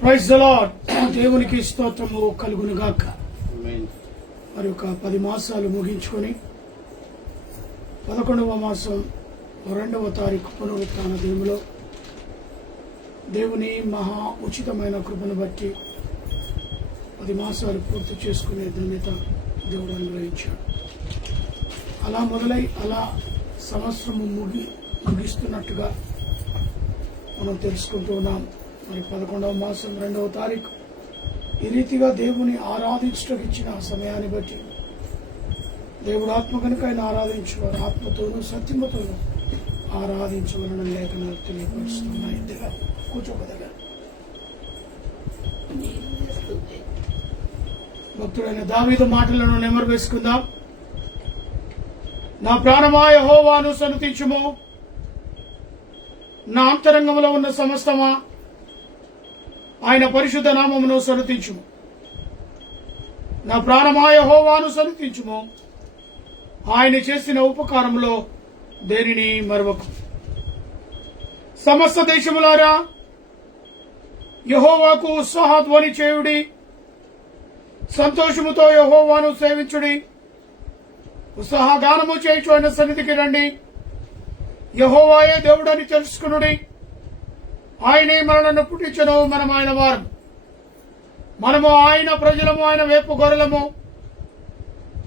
Praise the lord. దేవునికి స్తోత్రము కలుగును గాక. మరి ఒక 10 మాసాలు ముగించుకొని 11వ మాసం 2వ తారీఖు పునరుత్థాన దినములో దేవుని మహా ఉచితమైన కృపను బట్టి 10 మాసాలు పూర్తి చేసుకునే ధన్యత దేవుడు అనుగ్రహించాడు. అలా మొదలై అలా సంవత్సరము ముగిస్తున్నట్టుగా మనం తెలుసుకుంటూ ఉన్నాం. మరి 11వ మాసం 2వ తారీఖు ఈ రీతిగా దేవుని ఆరాధించడానికి ఇచ్చిన సమయాన్ని బట్టి దేవుడు ఆత్మ కనుక ఆయన ఆరాధించేవారు ఆత్మతోనూ సత్యముతోనూ ఆరాధించవలన లేఖనాలు తెలియపరుస్తున్నాయి. కూర్చోబదగా భక్తుడైన దావీదు మాటలను నెమరు వేసుకుందాం. నా ప్రాణమా యెహోవాను సన్నుతించుము, నా అంతరంగంలో ఉన్న సమస్తమా ఆయన పరిశుద్ధ నామమును సన్నుతించుము. నా ప్రాణమా యెహోవాను సన్నుతించుము, ఆయన చేసిన ఉపకారములో దేనిని మరువకు. సమస్త దేశములారా యెహోవాకు ఉత్సాహధ్వని చేయుడి, సంతోషముతో యెహోవాను సేవించుడి. ఉత్సాహగానము చేయుచు ఆయన సన్నిధికి రండి. యెహోవాయే దేవుడని తెలుసుకునుడి. ఆయనే మనలను పుట్టించును, మనం ఆయన వారం. మనము ఆయన ప్రజలము, ఆయన వేపు గొర్రెలము.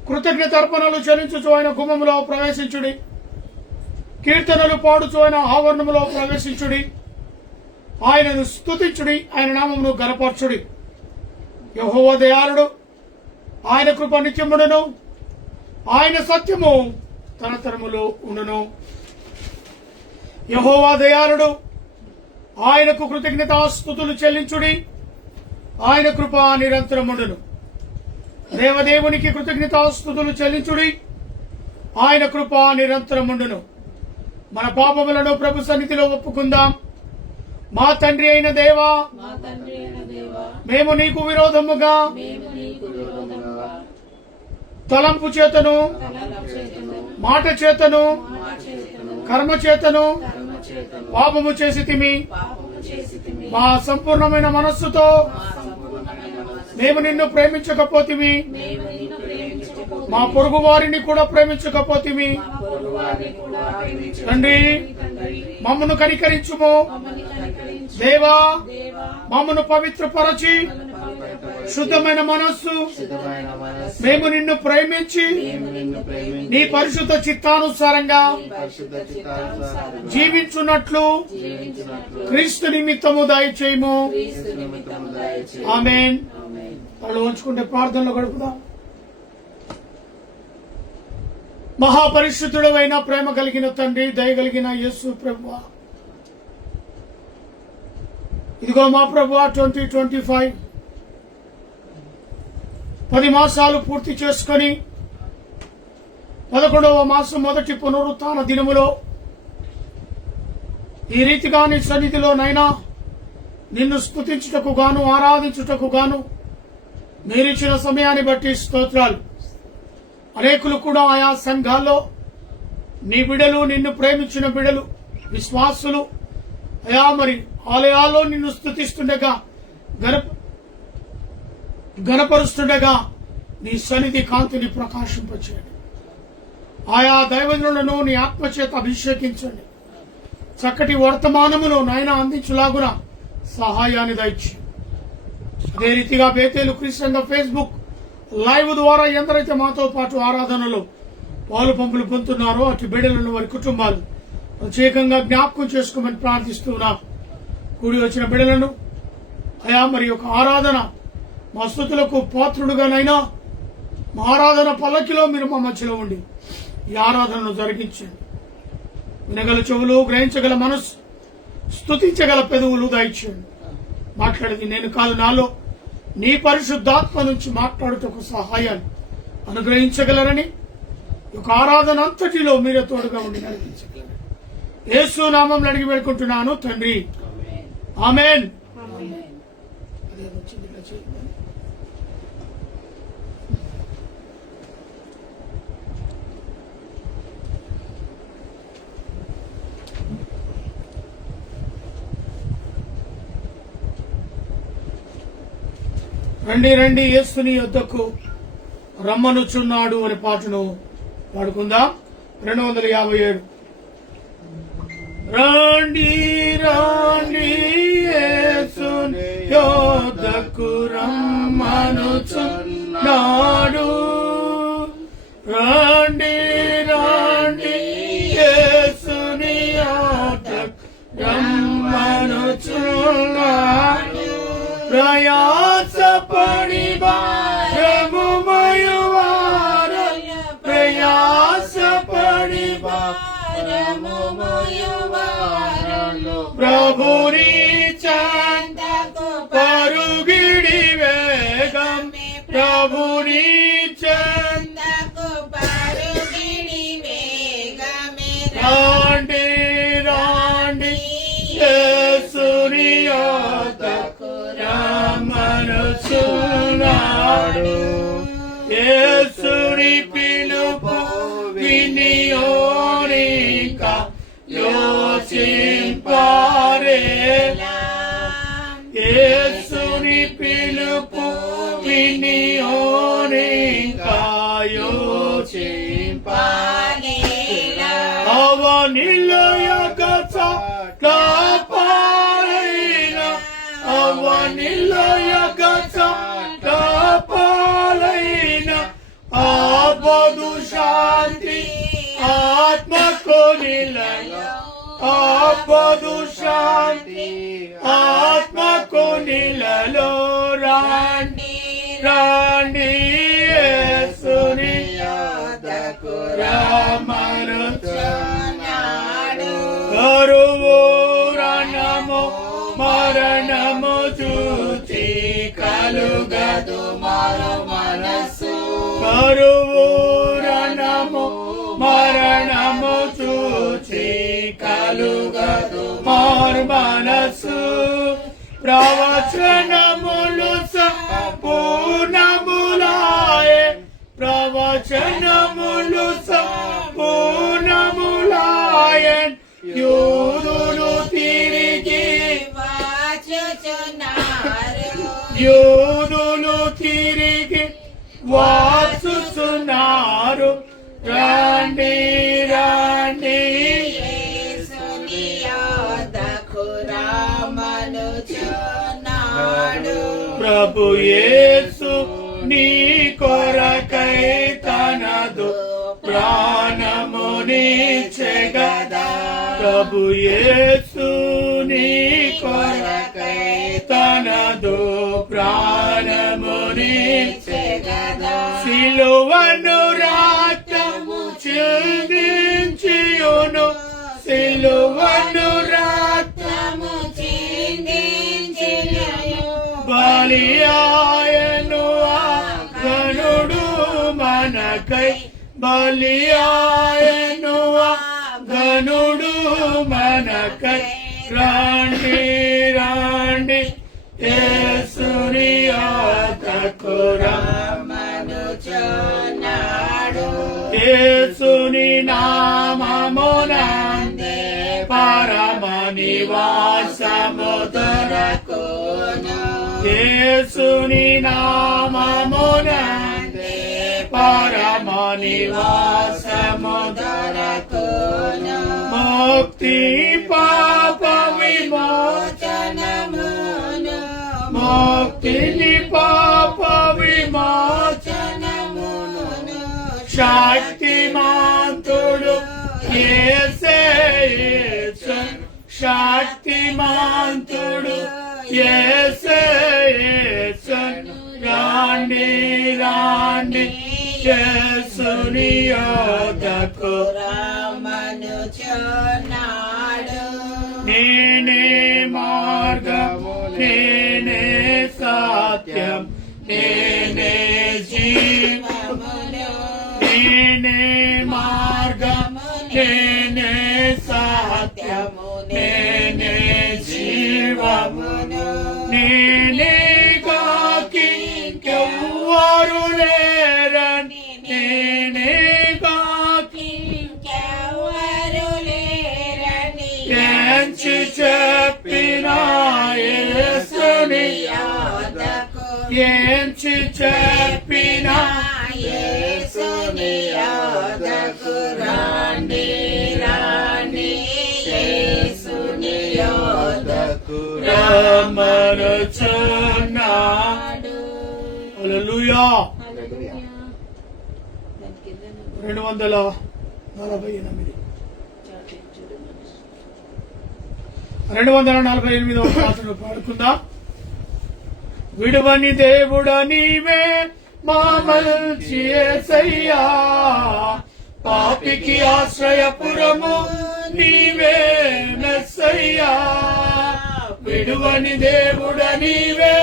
కృతజ్ఞత అర్పణలు చెల్లించుచు ఆయన గుమ్మములో ప్రవేశించుడి. కీర్తనలు పాడుచు ఆయన ఆవరణములో ప్రవేశించుడి. ఆయనను స్తుతించుడి, ఆయన నామమును గణపరచుడి. యెహోవా దయాళుడు, ఆయన కృప నిత్యముండును, ఆయన సత్యము తరతరములు ఉండును. యెహోవా దయాళుడు, ఆయనకు కృతజ్ఞతాస్తుతులు చెల్లించుడి, ఆయన కృప నిరంతరముండును. దేవదేవునికి కృతజ్ఞతాస్తుతులు చెల్లించుడి, ఆయన కృప నిరంతరముండును. మన పాపములను ప్రభు సన్నిధిలో ఒప్పుకుందాం. మా తండ్రి అయిన దేవా, మేము నీకు విరోధముగా తలంపు చేతను, మాట చేతను, కర్మ చేతను పాపము చేసితిమి. మా సంపూర్ణమైన మనస్సుతో మేము నిన్ను ప్రేమించకపోతిమి, మా పొరుగు వారిని కూడా ప్రేమించకపోతిమి. తండ్రి, మమ్మను కనికరించుము. దేవా, మమ్మను పవిత్రపరచి శుద్ధమైన మనస్సు మేము నిన్ను ప్రేమించి నీ పరిశుద్ధ చిత్తానుసారంగా జీవించున్నట్లు క్రీస్తు నిమిత్తము దయచేయము. ఆమేన్. వాళ్ళు ఉంచుకుంటే ప్రార్థనలో గడుపుదాం. మహాపరిశుద్ధుడైన ప్రేమ కలిగిన తండ్రి, దయగలిగిన యేసు ప్రభువా, ఇదిగో మా ప్రభువా 2025 10 మాసాలు పూర్తి చేసుకుని 11వ మాసం మొదటి పునరుత్థాన దినములో ఈ రీతిగా నీ సన్నిధిలో నైనా నిన్ను స్తుతించుటకు గాను, ఆరాధించుటకు గాను మీరిచ్చిన సమయాన్ని బట్టి స్తోత్రాలు. అనేకులు కూడా ఆయా సంఘాల్లో నీ బిడలు, నిన్ను ప్రేమించిన బిడలు, విశ్వాసులు అయా మరి ఆలయాల్లో నిన్ను స్తుతిస్తుండగా, గణపరుస్తుండగా నీ సన్నిధి కాంతిని ప్రకాశింపచేయండి. ఆయా దైవజనులను నీ ఆత్మచేత అభిషేకించండి. చక్కటి వర్తమానమును నాయన అందించులాగున సహాయాన్ని దయచి, అదే రీతిగా బేతేలు క్రిస్టియన్ ఫేస్బుక్ లైవ్ ద్వారా ఎందరైతే మాతో పాటు ఆరాధనలో పాలు పంపులు పొందుతున్నారో అటు బిడ్డలను, వారి కుటుంబాలు ప్రత్యేకంగా జ్ఞాపకం చేసుకోమని ప్రార్థిస్తున్నాం. కూడి వచ్చిన బిడ్డలను అయా మరి ఒక ఆరాధన మా స్తుతులకు పాత్రుడుగానైనా మా ఆరాధన పల్లకిలో మీరు మా మధ్యలో ఉండి ఈ ఆరాధనను జరిగించండి. వినగల చెవులు, గ్రహించగల మనస్సు, స్తుతించగల పెదవులు దయచేయండి. మాట్లాడేది నేను కాదు, నాలో నీ పరిశుద్ధాత్మ నుంచి మాట్లాడుటకు సహాయాన్ని అనుగ్రహించగలరని ఒక ఆరాధన అంతటిలో మీరే తోడుగా ఉండి నడిపించగలరని యేసు నామములో అడిగి వేడుకుంటున్నాను తండ్రి. ఆమేన్. రండి రండి యేసుని యొద్దకు రమ్మనుచున్నాడు అనే పాటను పాడుకుందాం. 257. రండి రండి యేసుని యొద్దకు రమ్మనుచున్నాడు. రండి రండి యేసుని యొద్దకు రమ్మనుచున్నాడు. ప్రయాసపడి భారము మోయువారల ప్రయాసపడి భారము మోయువారల ప్రభుని చెంతకు పరుగిడి వేగం ప్రభుని చెంతకు పరుగిడి వేగమే రాండి రాండి యేసుని యొద్దకు రమ్మనుచున్నాడు. యేసుని పిలుపు వినియోనిక యోచింపారేలా. యేసుని పిలుపు వినియోనిక యోచింపారేలా. అవనిలయక చాటపాలైన అవనిలయక చాటపాలైన ఆపదు శాంతి ఆత్మకు నిలయ ఆపదు శాంతి ఆత్మకు నిలలో రాండి రాండి యేసుని యొద్దకు రమ్మనుచున్నాడు. కరువు రణము మరణము చూచి కలుగదు మారు మనసు. కరువు రణము మరణము చూచి కలుగదు మారు మనసు. ప్రవచనములు సంపూర్ణములాయే ప్రవచనములు సంపూర్ణములాయన్. యూదులు తిరిగి యూదులు తిరిగి వాచుచున్నారు. రాండి రాండి యేసుని యొద్దకు రమ్మనుచున్నాడు. ప్రభు యేసు నీ కొరకై తనదు ప్రాణమునిచ్చెగదా. ప్రభు యేసు నీ కొరకై తనదు ప్రాణమునిచ్చెగదా. సిలువను రక్తము చిందించియును సిలువను రక్తము చిందించియును బలియాయను ఆ ఘనుడు మనకై. బలియాయను ఆ ఘనుడు మనకై. రాండి రాండి యేసుని యొద్దకు రమ్మనుచున్నాడు. యేసుని నామమునందే పరమ నివాసము దొరకును. యేసుని నామమునందే పరమ నివాసము దొరకును. ముక్తి పాప విమోచనమును ముక్తిని పాప విమోచనమును. శక్తిమంతుడు యేసే శక్తిమంతుడు యేసే రాండి రాండి యేసుని యొద్దకు రమ్మనుచున్నాడు. నేనే మార్గము నేనే సత్యం నేనే జీవమును. నేనే మార్గము నేనే సత్యము నేనే జీవమును. నేనే కాకి ఇంకెవ్వరు లేరని నేనే కాకి ఇంకెవ్వరు లేరని ఎంచి చెప్పిన యేసుని యొద్దకు ఏంచి చెప్పినా యేసుని యొద్దకు రండి రండి యేసుని యొద్దకు రమ్మనుచున్నాడు. హల్లెలూయా. 248 248వ పాటను పాడుకుందాం. విడువని దేవుడా నీవే మా మంచి యేసయ్యా, పాపికి ఆశ్రయపురము నీవే మెస్సయ్యా. విడువని దేవుడా నీవే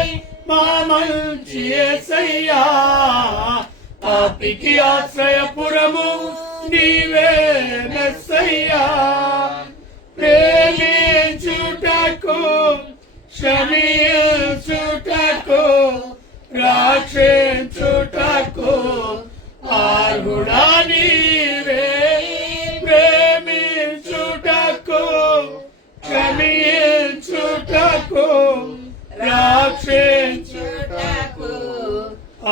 మా మంచి యేసయ్యా, పాపికి ఆశ్రయపురము నీవే మెస్సయ్యా. ప్రేమించుటకు క్షమించుటకు రక్షించుటకు అర్హుడా నీవే. ప్రేమించుటకు క్షమించుటకు రక్షించుటకు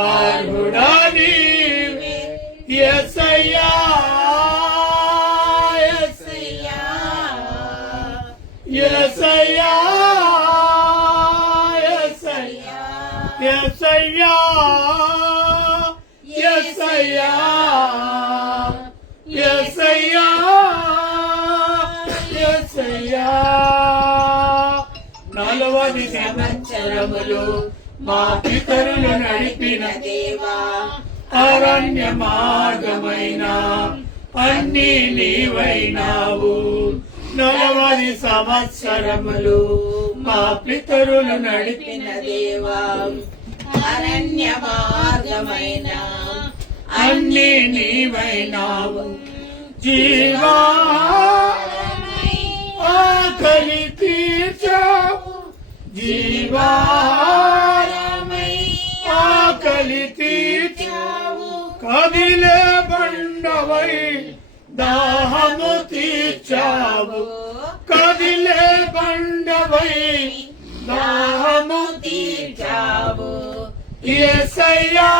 అర్హుడా నీవే. యేసయ్యా యేసయ్యా యేసయ్యా యేసయ్యా యేసయ్యా యేసయ్యా. 40 సంవత్సరములు మా పితరులు నడిపిన దేవా, అరణ్య మార్గమైన అన్ని నీవైనావు. 40 సంవత్సరములు మా పితరులు నడిపిన దేవా, అరణ్య మార్గమైన అన్ని నీవైనావు. జీవా ఆకలి తీర్చావు, జీవారమై ఆకలి తీర్చావు. కదిలే బండవై దాహము తీర్చావు, కదిలే బండవై దాహము తీర్చావు. యేసయ్యా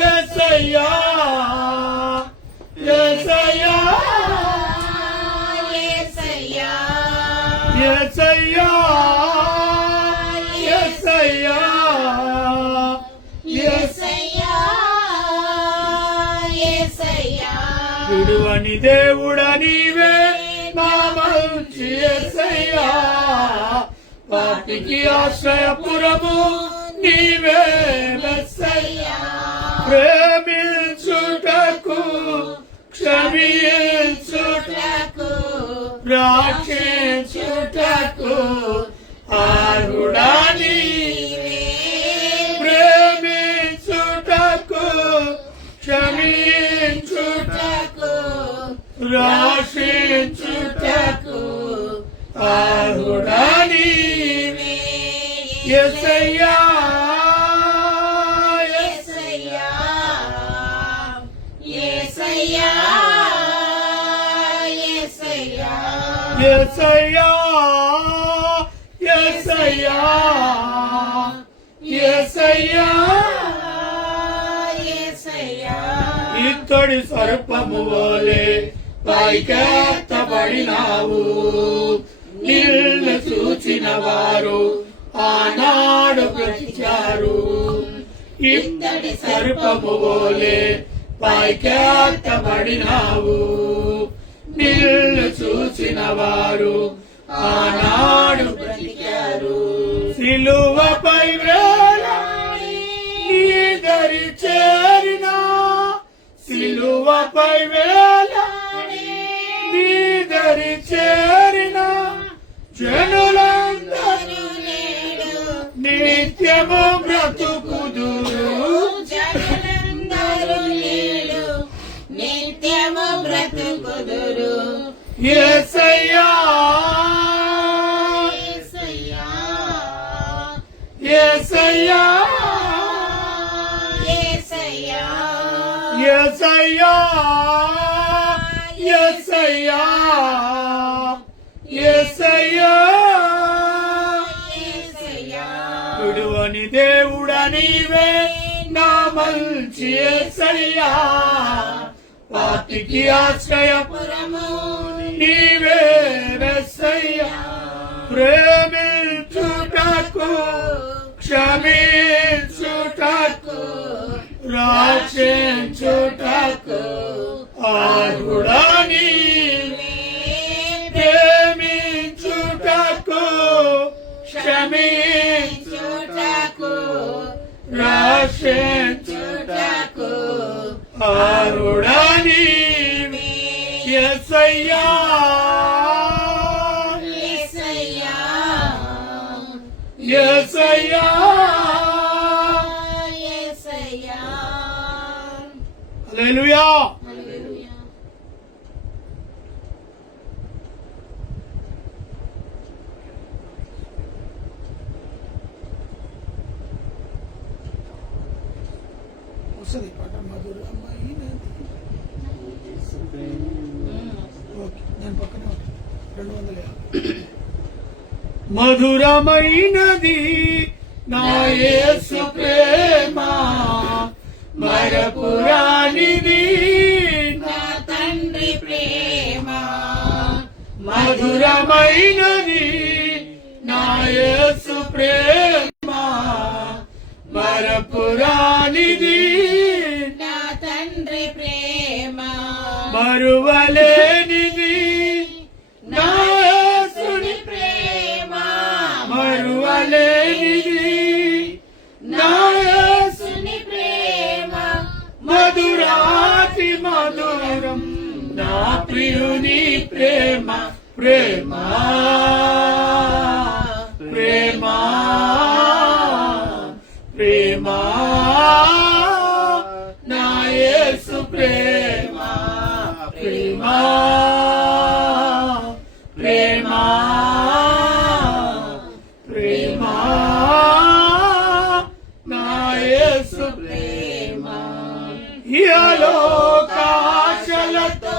యేసయ్యా యేసయ్యా యేసయ్యా యేసయ్యా యేసయ్యా యేసయ్యా యేసయ్యా. విడువని దేవుడా నీవే మా మంచి యేసయ్యా, పాపికి ఆశ్రయపురము నీవే మెస్సయ్యా. ప్రేమించుటకు క్షమించుటకు రక్షించుటకు అర్హుడా నీవే. ప్రేమించుటకు క్షమించుటకు రక్షించుటకు అర్హుడా నీవే. యేసయ్యా యేసయ్యా యేసయ్యా యేసయ్యా యేసయ్యా యేసయ్యా యేసయ్యా యేసయ్యా. ఇత్తడి సర్పము వలె పైకెత్తబడినావు, నిన్ను చూచిన వారు ఆనాడు బ్రతికారు. ఇత్తడి సర్పము వలె పైకెత్తబడినావు, నిన్ను చూసిన వారు ఆనాడు బ్రతికారు. సిలువపై వేలాడి నీ దరి చేరిన, సిలువపై వేలాడి నీ దరి చేరిన జనులందరూ నేడు నిత్యము బ్రతుకుదురు. జనులందరూ నేడు నిత్యము బ్రతుకుదురు. యేసయ్యా యేసయ్యా యేసయ్యా యేసయ్యా యేసయ్యా యేసయ్యా యేసయ్యా. యేసయ్యా. విడువని మరువని దేవుడ నీవే నా మంచి యేసయ్యా, పాపికి ఆశ్రయపురము నీవే యేసయ్యా. ప్రేమించుటకు క్షమించుటకు రక్షించుటకు అర్హుడా నీవే. ప్రేమించుటకు క్షమించుటకు రక్షించుటకు అర్హుడా నీవే. యేసయ్యా యేసయ్యా యేసయ్యా యేసయ్యా. హల్లెలూయా. హల్లెలూయా. వస్తుంది పాట మధురమైనది. ఓకే, దాని పక్కనే ఉంటుంది 250. మధురమైనది నా యేసు ప్రేమ, మరపురానిది నా తండ్రి ప్రేమ, మధురమైనది నా యేసు ప్రేమ, మరపురానిది నా తండ్రి ప్రేమ, మరువలేనిది నా యేసుని ప్రేమ, మరువలేనిది నా యేసుని ప్రేమ, మధురాతి మధురం నా ప్రియుని ప్రేమ. ప్రేమ ప్రేమ ప్రేమ నా యేసు ప్రేమ. ప్రేమ ప్రేమ ప్రేమ నా యేసు ప్రేమ. ఇహలోకాశలతో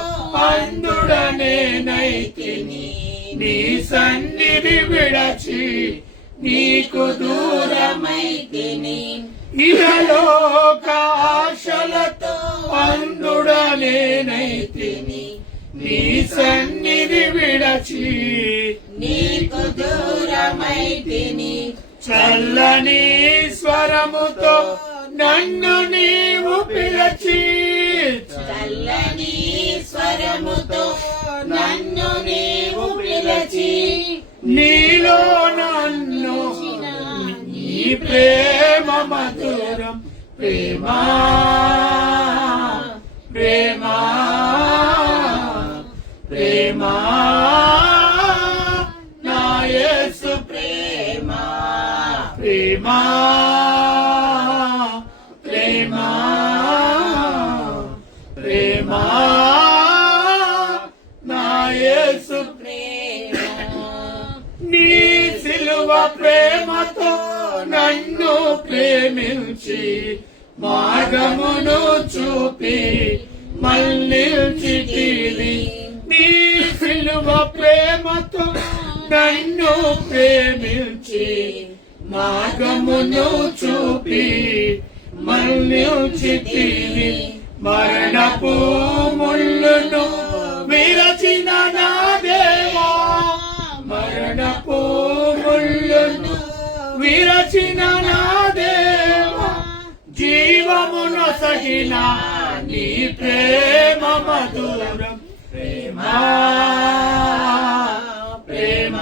అందుడనే నైతిని, నీ సన్నిధి విడచి నీకు దూరమైతిని. ఇహలోకాశలతో అందుడనే నైతిని, నీ సన్నిధి విడచి నీకు దూరమైతిని. చల్లని స్వరముతో నన్ను నీవు పిలచి, చల్లని స్వరముతో నన్ను నీవు పిలచి, నీలో నన్ను నీ ప్రేమ మధురం. ప్రేమ ప్రేమ ప్రేమ నా యేసు ప్రేమ, ప్రేమ ప్రేమ ప్రేమ నా యేసు. ప్రేమ. నీ సిలువ ప్రేమతో నన్ను ప్రేమించి మార్గమును చూపి మళ్ళించితివి. నీ సిలువ ప్రేమతో నన్ను ప్రేమించి మార్గమును చూపి మళ్ళించితివి. మరణపు ముళ్ళును విరచిన నా దేవా, మరణపు ముళ్ళును విరచిన నా దేవా, జీవమును సహిన నీ ప్రేమ మధురం. ప్రేమ ప్రేమ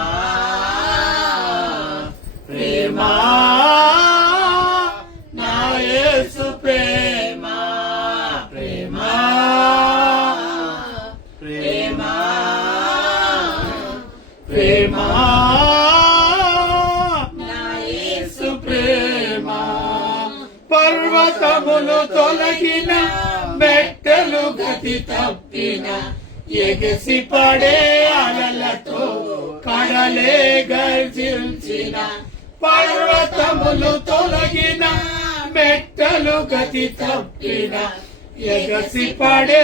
ప్రేమ నా యేసు ప్రేమ. ప్రేమ ప్రేమ ప్రేమ నా యేసు ప్రేమ. పర్వతములు తొలగిన మెట్టలు గతి తప్పిన ఎగసి పడే అలలతో కడలే గర్జించిన. పర్వతములు తొలగిన మెట్టలు గతి తప్పిన ఎగసి పడే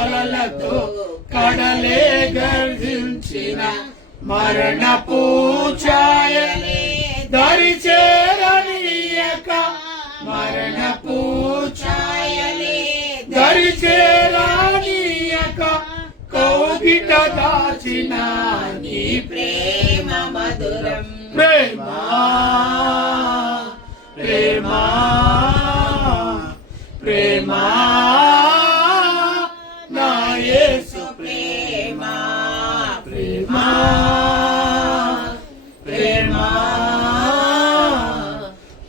అలలతో కడలే గర్జించిన. మరణపు ఛాయలే దరి చేరని దాచిన నీ ప్రేమ మధురం ప్రేమ ప్రేమ ప్రేమ నా యేసు ప్రేమ ప్రేమ ప్రేమ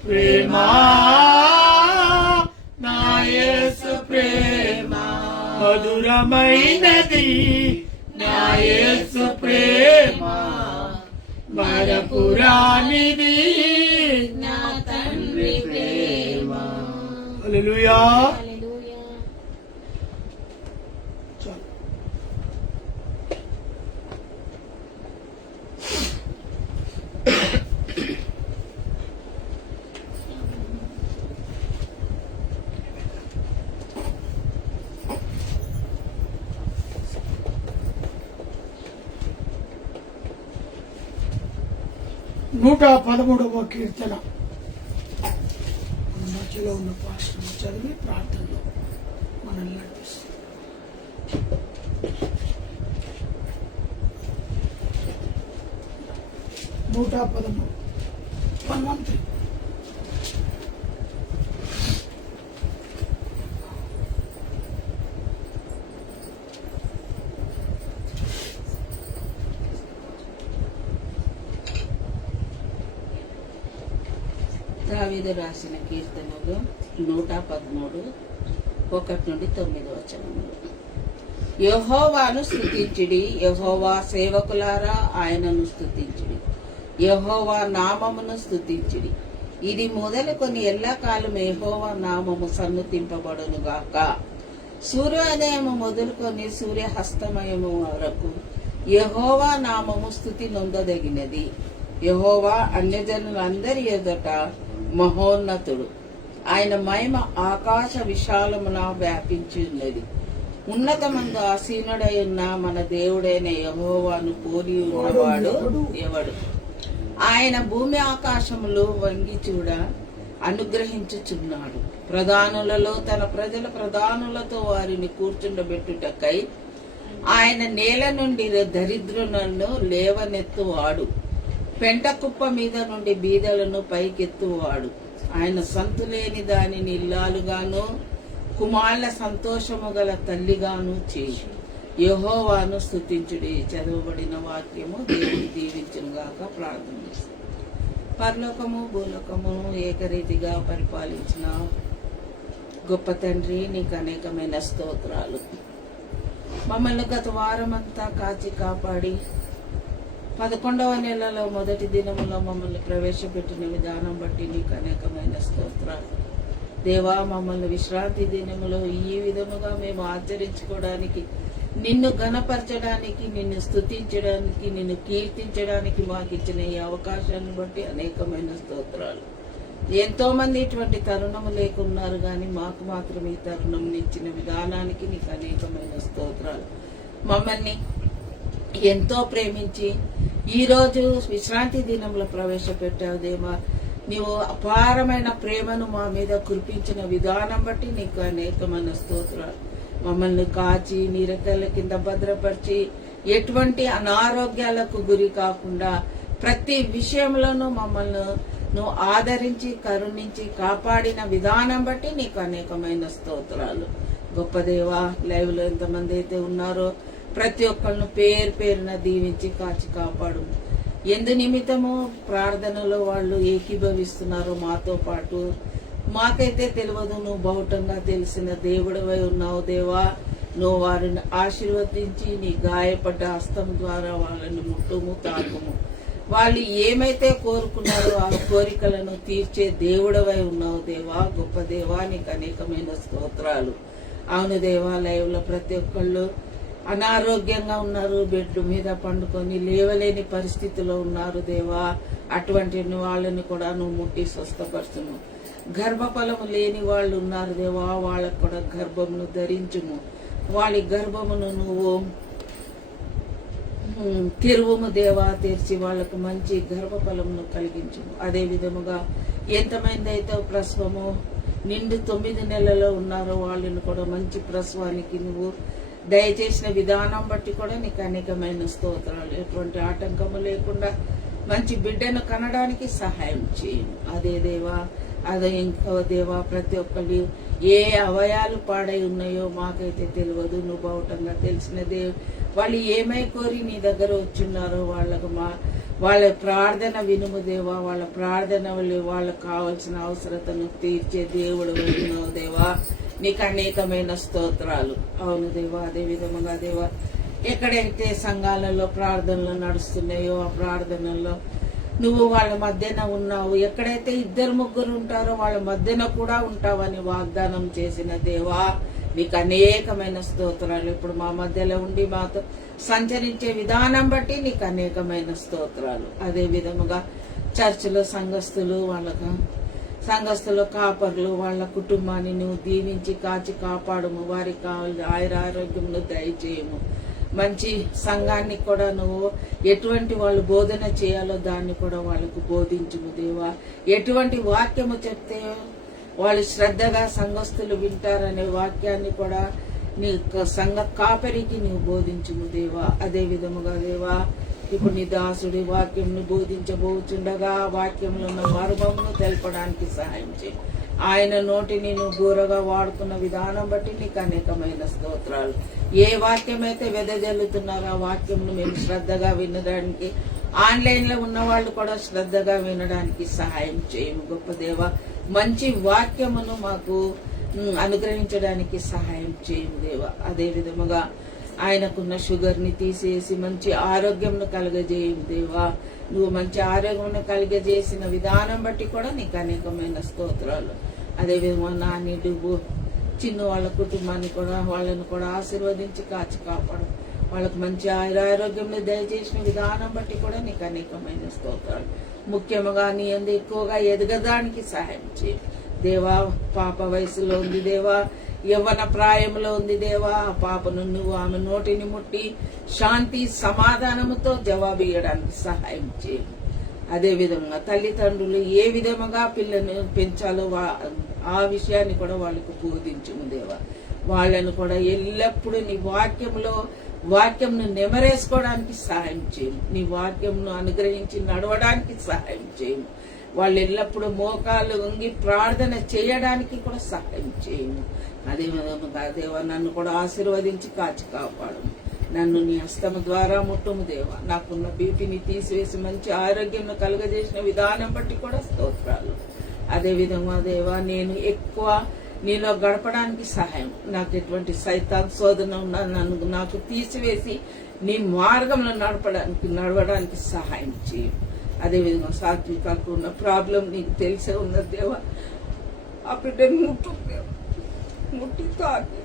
ప్రేమ నా యేసు ప్రేమ మధురమైనది నా యేసు ప్రేమ మరపురానిది నా తండ్రి ప్రేమ. హల్లెలూయా. హల్లెలూయా. చాలు. నూట 13వ కీర్తన మన మధ్యలో ఉన్న పాస్టర్ చదివి ప్రార్థనలో మనల్ని నడిపిస్తుంది. 113 113. దావీదు రాసిన కీర్తనలు 113 1 నుండి 9 వచనములు. యెహోవాను స్తుతించుడి, యెహోవా సేవకులారా ఆయనను స్తుతించుడి, యెహోవా నామమును స్తుతించుడి. ఇది మొదలుకొని ఎల్లకాలం యెహోవా నామము సన్నుతింపబడును గాక. సూర్యోదయము మొదలుకొని సూర్యహస్తమయము వరకు యెహోవా నామము స్తుతి నొందదగినది. యెహోవా అన్యజనులందరి ఎదుట మహోన్నతుడు. ఆయన మహిమ ఆకాశ విశాలమున వ్యాపించి ఉన్నది. ఉన్నతమందు ఆసీనుడై ఉన్న మన దేవుడైన యెహోవాను పోలి ఉన్నవాడు ఎవడు? ఆయన భూమి ఆకాశములు వంగి చూడ అనుగ్రహించుచున్నాడు. ప్రధానులలో తన ప్రజల ప్రధానులతో వారిని కూర్చుండబెట్టుటకై ఆయన నేల నుండి దరిద్రులను లేవనెత్తువాడు. పెంట కుప్ప మీద నుండి బీదలను పైకెత్తువాడు. ఆయన సంతులేని దానిని ఇల్లాలుగాను కుమారుల సంతోషము గల తల్లిగాను చేయి. యెహోవాను స్తుతించుడి. చదవబడిన వాక్యము దేవుని దీవించునుగాక. ప్రార్థన చేస్తాం. పరలోకము భూలోకమును ఏకరీతిగా పరిపాలించిన గొప్ప తండ్రి, నీకు అనేకమైన స్తోత్రాలు. మమ్మల్ని గత వారమంతా కాచి కాపాడి 11వ నెలలో మొదటి దినములో మమ్మల్ని ప్రవేశపెట్టిన విధానం బట్టి నీకు అనేకమైన స్తోత్రాలు. దేవా, మమ్మల్ని విశ్రాంతి దినములో ఈ విధముగా మేము ఆచరించుకోవడానికి, నిన్ను ఘనపరచడానికి, నిన్ను స్తుతించడానికి, నిన్ను కీర్తించడానికి మాకు ఇచ్చిన ఈ అవకాశాన్ని బట్టి అనేకమైన స్తోత్రాలు. ఎంతో మంది ఇటువంటి తరుణము లేకున్నారు గాని మాకు మాత్రం ఈ తరుణం ఇచ్చిన విధానానికి నీకు అనేకమైన స్తోత్రాలు. మమ్మల్ని ఎంతో ప్రేమించి ఈ రోజు విశ్రాంతి దినంలో ప్రవేశపెట్టావు దేవా. నీవు అపారమైన ప్రేమను మా మీద కురిపించిన విధానం బట్టి నీకు అనేకమైన స్తోత్రాలు. మమ్మల్ని కాచి నీ రెక్కల కింద భద్రపరిచి ఎటువంటి అనారోగ్యాలకు గురి కాకుండా ప్రతి విషయంలోనూ మమ్మల్ని నువ్వు ఆదరించి కరుణించి కాపాడిన విధానం బట్టి నీకు అనేకమైన స్తోత్రాలు. గొప్ప దేవా, లైవ్ లో ఎంతమంది అయితే ఉన్నారో ప్రతి ఒక్కళ్ళను పేరు పేరున దీవించి కాచి కాపాడు. ఎందు నిమిత్తము ప్రార్థనలో వాళ్ళు ఏకీభవిస్తున్నారో మాతో పాటు మాకైతే తెలియదు, నువ్వు బహుటంగా తెలిసిన దేవుడవై ఉన్నావు దేవా. నువ్వు వారిని ఆశీర్వదించి నీ గాయపడ్డ హస్తం ద్వారా వాళ్ళని ముట్టుము తాకుము. వాళ్ళు ఏమైతే కోరుకున్నారో ఆ కోరికలను తీర్చే దేవుడవై ఉన్నావు దేవా. గొప్ప దేవా, నీకు అనేకమైన స్తోత్రాలు. అవును దేవా, లైవ్ లో ప్రతి ఒక్కళ్ళు అనారోగ్యంగా ఉన్నారు, బెడ్ మీద పండుకొని లేవలేని పరిస్థితిలో ఉన్నారు దేవా. అటువంటి వాళ్ళని కూడా నువ్వు ముట్టి స్వస్థపరచుము. గర్భఫలము లేని వాళ్ళు ఉన్నారు దేవా, వాళ్ళకు కూడా గర్భమును ధరించుము. వాళ్ళ గర్భమును నువ్వు తెరువుము దేవా, తెరిచి వాళ్లకు మంచి గర్భఫలమును కలిగించుము. అదే విధముగా ఎంతమంది అయితే ప్రసవము నిండు 9 నెలల్లో ఉన్నారో వాళ్ళని కూడా మంచి ప్రసవానికి నువ్వు దయచేసిన విధానం బట్టి కూడా నీకు అనేకమైన స్తోత్రాలు. ఎటువంటి ఆటంకము లేకుండా మంచి బిడ్డను కనడానికి సహాయం చేయము. అదే దేవా, అదే ఇంకో దేవా, ప్రతి ఒక్కరి ఏ అవయాలు పాడై ఉన్నాయో మాకైతే తెలియదు, నువ్వు బావుటంగా తెలిసినదే. వాళ్ళు ఏమై కోరి నీ దగ్గర వచ్చున్నారో వాళ్ళ ప్రార్థన వినుము దేవా. వాళ్ళ ప్రార్థన వాళ్ళకు కావాల్సిన అవసరతను తీర్చే దేవుడు వినుము దేవా. నీకు అనేకమైన స్తోత్రాలు. అవును దేవా, అదే విధముగా దేవా, ఎక్కడైతే సంఘాలలో ప్రార్థనలు నడుస్తున్నాయో ఆ ప్రార్థనల్లో నువ్వు వాళ్ళ మధ్యన ఉన్నావు. ఎక్కడైతే 2-3 ఉంటారో వాళ్ళ మధ్యన కూడా ఉంటావని వాగ్దానం చేసిన దేవా, నీకు అనేకమైన స్తోత్రాలు. ఇప్పుడు మా మధ్యలో ఉండి మాతో సంచరించే విధానం బట్టి నీకు అనేకమైన స్తోత్రాలు. అదే విధముగా చర్చిలో సంఘస్థులు కాపర్లు వాళ్ళ కుటుంబాన్ని నువ్వు దీవించి కాచి కాపాడుము. వారికి కావాలి ఆయురారోగ్యమును దయచేయము. మంచి సంఘాన్ని కూడా నువ్వు ఎటువంటి వాళ్ళు బోధన చేయాలో దాన్ని కూడా వాళ్ళకు బోధించుము దేవా. ఎటువంటి వాక్యము చెప్తే వాళ్ళు శ్రద్ధగా సంఘస్థులు వింటారనే వాక్యాన్ని కూడా నీ సంఘ కాపరికి నీవు బోధించుము దేవా. అదే విధముగా దేవా, ఇప్పుడు నీ దాసుడి వాక్యంను బోధించబోచుండగా వాక్యంలో ఉన్న మర్మమును తెలపడానికి సహాయం చేయి. ఆయన నోటిని నువ్వు బూరగా వాడుకున్న విధానం బట్టి నీకు అనేకమైన స్తోత్రాలు. ఏ వాక్యమైతే వెదజల్లుతున్నారో ఆ వాక్యంను మేము శ్రద్ధగా వినడానికి, ఆన్లైన్ లో ఉన్న వాళ్ళు కూడా శ్రద్ధగా వినడానికి సహాయం చేయము గొప్ప దేవ. మంచి వాక్యమును మాకు అనుగ్రహించడానికి సహాయం చేయము దేవ. అదే విధముగా ఆయనకున్న షుగర్ ని తీసేసి మంచి ఆరోగ్యంను కలుగజేయము దేవా. నువ్వు మంచి ఆరోగ్యం కలిగజేసిన విధానం బట్టి కూడా నీకు అనేకమైన స్తోత్రాలు. అదేవిధంగా నాని డుబ్బు చిన్న వాళ్ళ కుటుంబాన్ని కూడా వాళ్ళని కూడా ఆశీర్వదించి కాచి కాపాడు. వాళ్ళకు మంచి ఆరోగ్యం దయచేసిన విధానం బట్టి కూడా నీకు అనేకమైన స్తోత్రాలు. ముఖ్యంగా నీ అందు ఎక్కువగా ఎదగడానికి సహాయం చేయి దేవా. పాప వయసులో ఉంది దేవా, యవ్వన ప్రాయంలో ఉంది దేవా. ఆ పాపను నువ్వు ఆమె నోటిని ముట్టి శాంతి సమాధానముతో జవాబు ఇవ్వడానికి సహాయం చేయి. అదే విధంగా తల్లిదండ్రులు ఏ విధముగా పిల్లను పెంచాలో ఆ విషయాన్ని కూడా వాళ్ళకు బోధించుము దేవా. వాళ్ళను కూడా ఎల్లప్పుడూ నీ వాక్యంను నెమరేసుకోవడానికి సహాయం చేయము. నీ వాక్యంను అనుగ్రహించి నడవడానికి సహాయం చేయము. వాళ్ళు ఎల్లప్పుడూ మోకాళ్ళు వంగి ప్రార్థన చేయడానికి కూడా సహాయం చేయము. అదే విధముగా దేవా, నన్ను కూడా ఆశీర్వదించి కాచి కాపాడు. నన్ను నీ హస్తము ద్వారా ముట్టుము దేవా. నాకున్న బీపీని తీసివేసి మంచి ఆరోగ్యం కలుగజేసిన విధానం బట్టి కూడా స్తోత్రాలు. అదే విధంగా దేవా, నేను ఎక్కువ నీలో గడపడానికి సహాయం, నాకు ఎటువంటి సైతాన్ శోధన ఉన్నా నాకు తీసివేసి నీ మార్గంలో నడవడానికి సహాయం చేయి. అదేవిధంగా సాత్వికకు ఉన్న ప్రాబ్లం నీకు తెలిసే ఉన్నది దేవా. ఆ బిడ్డను ముట్టి తాకి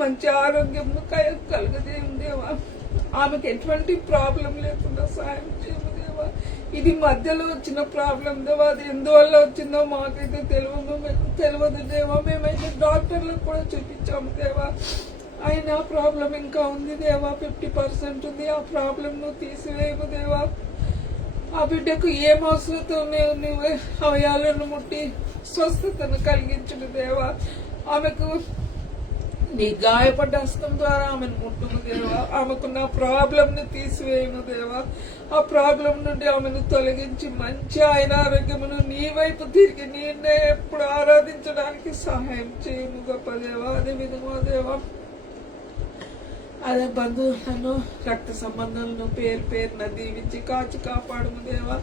మంచి ఆరోగ్యం కలగజేయం దేవా. ఆమెకు ఎటువంటి ప్రాబ్లం లేకుండా సహాయం చేయము దేవా. ఇది మధ్యలో వచ్చిన ప్రాబ్లం దేవా. అది ఎందువల్ల వచ్చిందో మాకైతే తెలియదు దేవా. మేమైతే డాక్టర్లకు కూడా చూపించాము దేవా. అయినా ప్రాబ్లం ఇంకా ఉంది దేవా. 50% ఉంది. ఆ ప్రాబ్లం నువ్వు తీసివేయము దేవా. ఆ బిడ్డకు ఏం అవసరంతో నువ్వు అవయాలను ముట్టి స్వస్థతను కలిగించును దేవా. ఆమెకు నీ గాయపడ్డ హస్తం ద్వారా ఆమెను ముట్టుము దేవా. ఆమెకున్న ప్రాబ్లం ని తీసివేయము దేవా. ఆ ప్రాబ్లం నుండి ఆమెను తొలగించి మంచి ఆరోగ్యమును నీ వైపు తిరిగి నిన్నే ఎప్పుడు ఆరాధించడానికి సహాయం చేయము గొప్ప దేవా. అదే విధంగా దేవా, అదే బంధువులను రక్త సంబంధాలను పేరున దీవించి కాచి కాపాడము దేవా.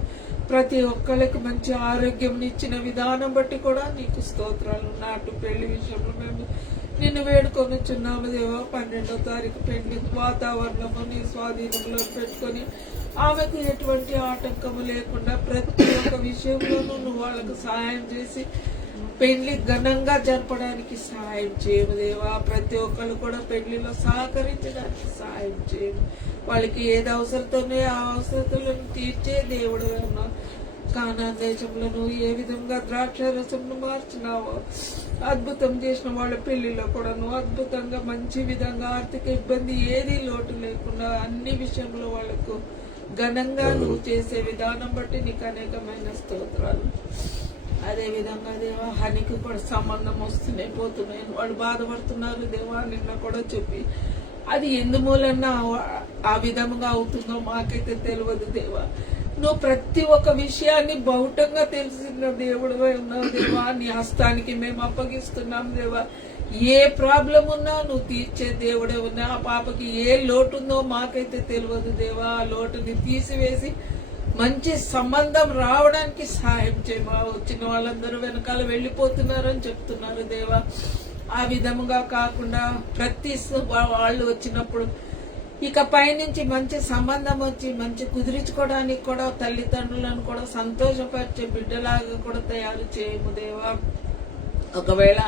ప్రతి ఒక్కరికి మంచి ఆరోగ్యం ఇచ్చిన విధానం బట్టి కూడా నీకు స్తోత్రాలు. నాటు పెళ్లి విషయంలో మేము నిన్ను వేడుకొనిచున్నాము దేవా. 12వ తారీఖు పెళ్లి వాతావరణము నీ స్వాధీనంలో పెట్టుకొని ఆమెకు ఎటువంటి ఆటంకము లేకుండా ప్రతి ఒక్క విషయంలోనూ నువ్వు వాళ్ళకు సహాయం చేసి పెళ్లి ఘనంగా జరపడానికి సహాయం చేయము దేవా. ప్రతి ఒక్కరు కూడా పెళ్లిలో సహకరించడానికి సహాయం చేయము. వాళ్ళకి ఏది అవసరంతోనే ఆ అవసరతలను తీర్చే దేవుడు ఉన్నావు. కానా దేశంలో నువ్వు ఏ విధంగా ద్రాక్ష రసంను మార్చినావో అద్భుతం చేసిన వాళ్ళ పెళ్లిలో కూడా నువ్వు అద్భుతంగా మంచి విధంగా ఆర్థిక ఇబ్బంది ఏది లోటు లేకుండా అన్ని విషయంలో వాళ్ళకు ఘనంగా నువ్వు చేసే విధానం బట్టి నీకు అనేకమైన స్తోత్రాలు. అదే విధంగా దేవా, హనికి కూడా సంబంధం వస్తున్నాయి పోతున్నాయి, వాళ్ళు బాధపడుతున్నారు దేవా. నిన్న కూడా చెప్పి అది ఎందుమూలన ఆ విధముగా అవుతుందో మాకైతే తెలియదు దేవా. నువ్వు ప్రతి ఒక్క విషయాన్ని బహుటంగా తెలిసిన దేవుడివై ఉన్నావు దేవా. నీ హస్తానికి మేము అప్పగిస్తున్నాం దేవా. ఏ ప్రాబ్లం ఉన్నా నువ్వు తీర్చే దేవుడే ఉన్నా. ఆ పాపకి ఏ లోటు ఉందో మాకైతే తెలియదు దేవా. ఆ లోటుని తీసివేసి మంచి సంబంధం రావడానికి సహాయం చేయమా. వచ్చిన వాళ్ళందరూ వెనకాల వెళ్ళిపోతున్నారని చెప్తున్నారు దేవా. ఆ విధముగా కాకుండా ప్రతి వాళ్ళు వచ్చినప్పుడు ఇక పైనుంచి మంచి సంబంధం వచ్చి మంచి కుదిరించుకోవడానికి కూడా తల్లిదండ్రులను కూడా సంతోషపరిచే బిడ్డలాగా కూడా తయారు చేయము దేవా. ఒకవేళ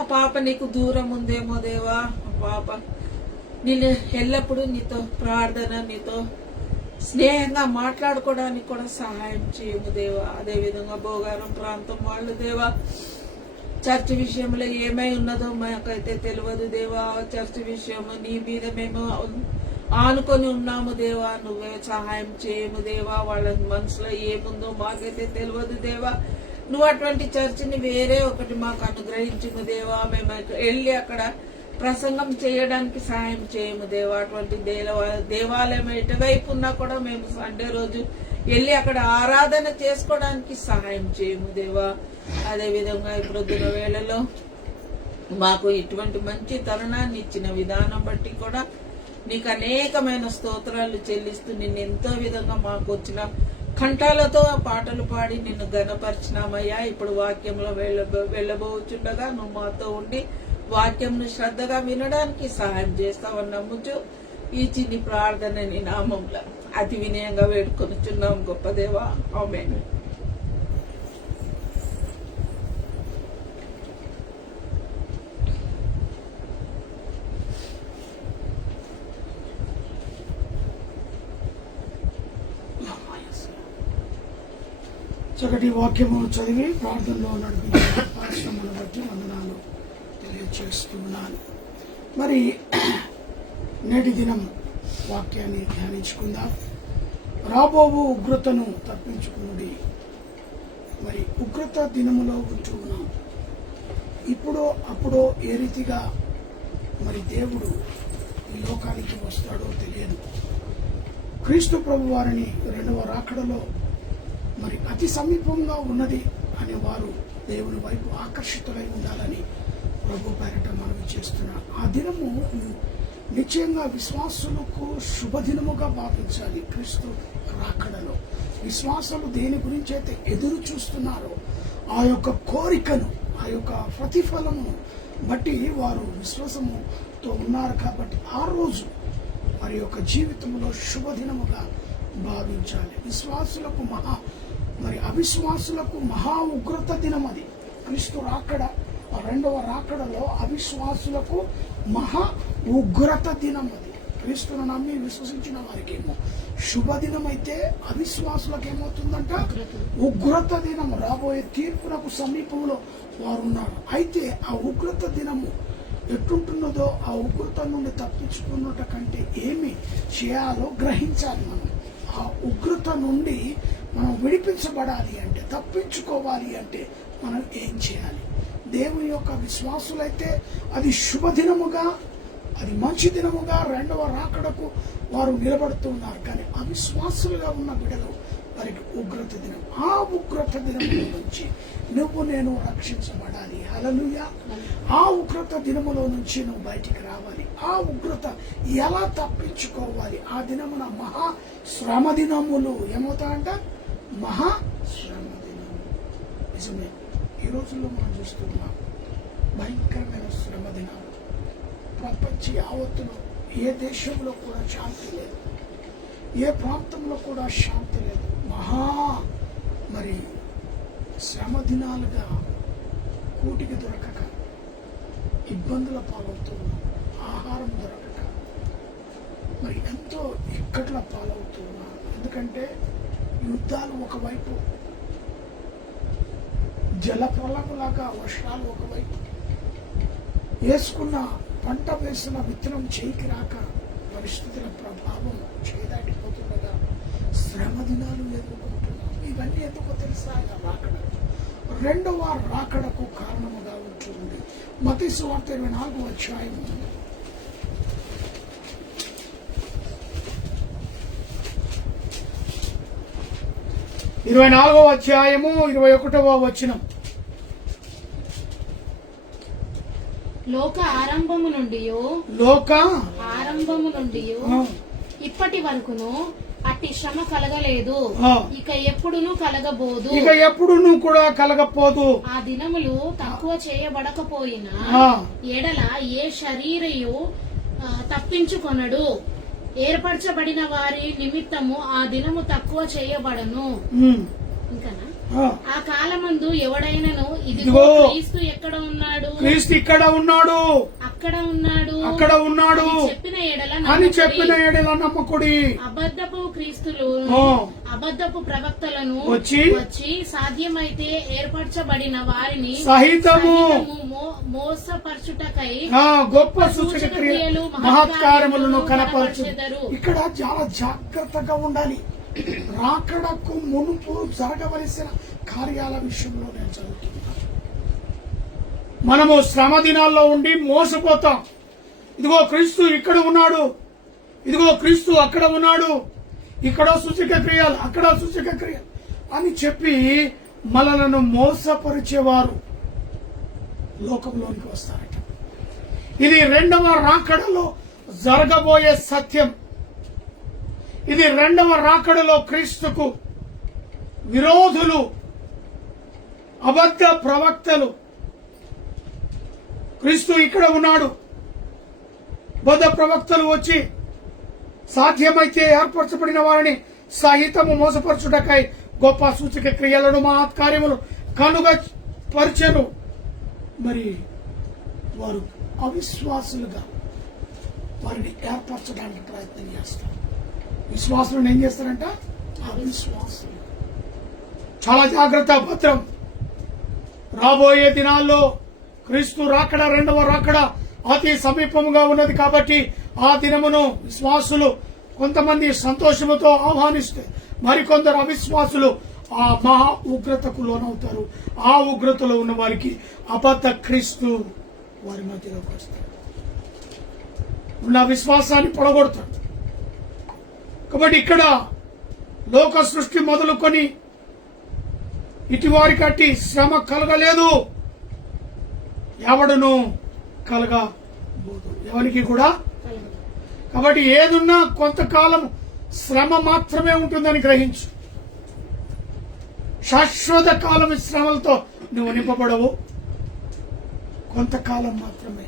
ఆ పాప నీకు దూరం ఉందేమో దేవా. ఆ పాప నేను ఎల్లప్పుడూ నీతో ప్రార్థన, నీతో స్నేహంగా మాట్లాడుకోవడానికి కూడా సహాయం చేయము దేవా. అదేవిధంగా భోగారం ప్రాంతం వాళ్ళు దేవా, చర్చ్ విషయంలో ఏమై ఉన్నదో మాకైతే తెలియదు దేవా. చర్చ్ విషయం నీ మీద మేము ఆనుకొని ఉన్నాము దేవా. నువ్వే సహాయం చేయము దేవా. వాళ్ళ మనసులో ఏముందో మాకైతే తెలియదు దేవా. నువ్వు అటువంటి చర్చిని వేరే ఒకటి మాకు అనుగ్రహించము దేవా. మేము వెళ్ళి అక్కడ ప్రసంగం చేయడానికి సహాయం చేయము దేవా. అటువంటి దేవాలయం ఎటువైపు ఉన్నా కూడా మేము సండే రోజు వెళ్ళి అక్కడ ఆరాధన చేసుకోవడానికి సహాయం చేయము దేవా. అదేవిధంగా ఇప్పుడు దిన వేళలో మాకు ఇటువంటి మంచి తరుణాన్ని ఇచ్చిన విధానం బట్టి కూడా నీకు అనేకమైన స్తోత్రాలు చెల్లిస్తూ నిన్ను ఎంతో విధంగా మాకు వచ్చిన కంఠాలతో పాటలు పాడి నిన్ను ఘనపరిచినామయ్యా. ఇప్పుడు వాక్యంలో వెళ్ళబోచుండగా నువ్వు మాతో ఉండి వాక్యంను శ్రద్ధగా వినడానికి సహాయం చేస్తావని నమ్ముచు ఈ చిన్ని ప్రార్థన నీ నామంలో అతి వినయంగా వేడుకొనుచున్నాం గొప్ప దేవా. ఆమేన్. చక్కటి వాక్యము చదివి ప్రార్థనలో నడిపించిన పరిశ్రమను బట్టి వందనాలు తెలియజేస్తున్నాను. మరి నేటి దినం వాక్యాన్ని ధ్యానించుకుందాం. రాబోవు ఉగ్రతను తప్పించుకున్నది. మరి ఉగ్రత దినములో ఉంటున్నాం. ఇప్పుడో అప్పుడో ఏ రీతిగా మరి దేవుడు ఈ లోకానికి వస్తాడో తెలియదు. క్రీస్తు ప్రభు వారిని రెండవ రాకడలో మరి అతి సమీపంగా ఉన్నది అనే వారు దేవుని వైపు ఆకర్షితులై ఉండాలని ప్రభు పేరట మనవి చేస్తున్నారు. ఆ దినము నిశ్చయంగా విశ్వాసులకు శుభదినముగా భావించాలి. క్రీస్తు రాకడలో విశ్వాసులు దేని గురించి అయితే ఎదురు చూస్తున్నారో ఆ యొక్క కోరికను, ఆ యొక్క ప్రతిఫలమును బట్టి వారు విశ్వాసముతో ఉన్నారు. కాబట్టి ఆ రోజు వారి యొక్క జీవితంలో శుభదినముగా భావించాలి. విశ్వాసులకు మరి అవిశ్వాసులకు మహా ఉగ్రత దినం అది. క్రీస్తు రాకడ, రెండవ రాకడలో అవిశ్వాసులకు మహా ఉగ్రత దినం అది. క్రీస్తును నమ్మి విశ్వసించిన వారికేమో శుభదినం అయితే, అవిశ్వాసులకు ఏమవుతుందంట ఉగ్రత దినం. రాబోయే తీర్పునకు సమీపంలో వారు ఉన్నారు. అయితే ఆ ఉగ్రత దినము ఎట్టుంటున్నదో ఆ ఉగ్రత నుండి తప్పించుకున్నట కంటే ఏమి చేయాలో గ్రహించాలి. మనం ఆ ఉగ్రత నుండి మనం విడిపించబడాలి అంటే, తప్పించుకోవాలి అంటే మనం ఏం చేయాలి? దేవుని యొక్క విశ్వాసులైతే అది శుభదినముగా, అది మంచి దినముగా రెండవ రాకడకు వారు నిలబడుతున్నారు. కానీ అవిశ్వాసులుగా ఉన్న బిడ్డలు వారికి ఉగ్రత దినం. ఆ ఉగ్రత దినముల నుంచి నువ్వు నేను రక్షించబడాలి. హల్లెలూయా. ఆ ఉగ్రత దినములో నుంచి నువ్వు బయటికి రావాలి. ఆ ఉగ్రత ఎలా తప్పించుకోవాలి? ఆ దినమున మహా శ్రమ దినములు ఏమవుతాయంట? మహా శ్రమ దినములు. నిజమే, ఈ రోజుల్లో మనం చూస్తున్నాం భయంకరమైన శ్రమ దినాలు. ప్రపంచ యావత్తులో ఏ దేశంలో కూడా శాంతి లేదు, ఏ ప్రాంతంలో కూడా శాంతి లేదు. మరి శ్రమ దినాలుగా కూటికి దొరకక ఇబ్బందుల పాలవుతున్నాం. ఆహారం దొరకక మరి ఎంతో ఇక్కట్ల పాలవుతున్నాం. ఎందుకంటే యుద్ధాలు ఒకవైపు, జలప్రలములాగా వర్షాలు ఒకవైపు, వేసుకున్న పంట వేసిన విత్తనం చేయికి రాక పరిస్థితుల ప్రభావం చేయదాటిపోతుండగా శ్రమ దినాలు ఎదుర్కొంటున్నాం. ఇవన్నీ ఎందుకో తెలుసా? రాకడ, రెండవ రాకడకు కారణముగా ఉంటుంది. మత్తయి సువార్త 24వ అధ్యాయం 24వ అధ్యాయము 21వ వచనం. లోక ఆరంభము నుండి ఇప్పటి వరకును అట్టి శ్రమ కలగలేదు, ఇక ఎప్పుడును కలగబోదు, ఇక ఎప్పుడును కూడా కలగపోదు. ఆ దినములు తక్కువ చేయబడకపోయినా ఎడల ఏ శరీరయు తప్పించుకొనడు. ఏర్పరచబడిన వారి నిమిత్తము ఆ దినము తక్కువ చేయబడను. ఇంకానా? ఆ కాలమందు ఎవడైనను ఇదిగో క్రీస్తు ఎక్కడ ఉన్నాడు, క్రీస్తు ఇక్కడ ఉన్నాడు, అక్కడ ఉన్నాడు, అక్కడ ఉన్నాడు అని చెప్పిన ఎడల నమ్మకుడి. అబద్ధపు క్రీస్తులు అబద్ధపు ప్రవక్తలను వచ్చి సాధ్యమైతే ఏర్పరచబడిన వారిని సహితము మోసపరచుటకై గొప్ప సూచక క్రియలు మహత్కార్యములను కనపరచెదరు. ఇక్కడ చాలా జాగ్రత్తగా ఉండాలి. రాకడకు మునుపు జరగవలసిన కార్యాల విషయంలో నేను చదువుతున్నాను. మనము శ్రమ దినాల్లో ఉండి మోసపోతాం. ఇదిగో క్రీస్తు ఇక్కడ ఉన్నాడు, ఇదిగో క్రీస్తు అక్కడ ఉన్నాడు, ఇక్కడ సూచక క్రియలు, అక్కడ సూచక క్రియలు అని చెప్పి మనలను మోసపరిచేవారు లోకంలోనికి వస్తారట. ఇది రెండవ రాకడలో జరగబోయే సత్యం. ఇది రెండవ రాకడలో క్రీస్తుకు విరోధులు, అబద్ధ ప్రవక్తలు, క్రీస్తు ఇక్కడ ఉన్నాడు, బద్ధ ప్రవక్తలు వచ్చి సాధ్యమైతే ఏర్పరచబడిన వారిని సహితము మోసపరచుటకై గొప్ప సూచక క్రియలను మహత్కార్యములు కనుగపరిచెను. మరి వారు అవిశ్వాసులుగా వారిని ఏర్పరచడానికి ప్రయత్నం చేస్తారు. విశ్వాసులను ఏం చేస్తారంట? అవిశ్వాసులు. చాలా జాగ్రత్త, భద్రం. రాబోయే దినాల్లో క్రీస్తు రాకడ, రెండవ రాకడ అతి సమీపముగా ఉన్నది. కాబట్టి ఆ దినమును విశ్వాసులు కొంతమంది సంతోషముతో ఆహ్వానిస్తే మరికొందరు అవిశ్వాసులు ఆ మహా ఉగ్రతకు లోనవుతారు. ఆ ఉగ్రతలో ఉన్న వారికి అబద్ధ క్రీస్తు వారి మధ్యలోకి వస్తారు, ఉన్న విశ్వాసాన్ని పొడగొడతాడు. కాబట్టి ఇక్కడ లోక సృష్టి మొదలుకొని ఇటువారికి అట్టి శ్రమ కలగలేదు, ఎవడును కలగబోదు, ఎవరికి కూడా. కాబట్టి ఏదున్నా కొంతకాలం శ్రమ మాత్రమే ఉంటుందని గ్రహించు. శాశ్వత కాలం శ్రమలతో నువ్వు నింపబడవు. కొంతకాలం మాత్రమే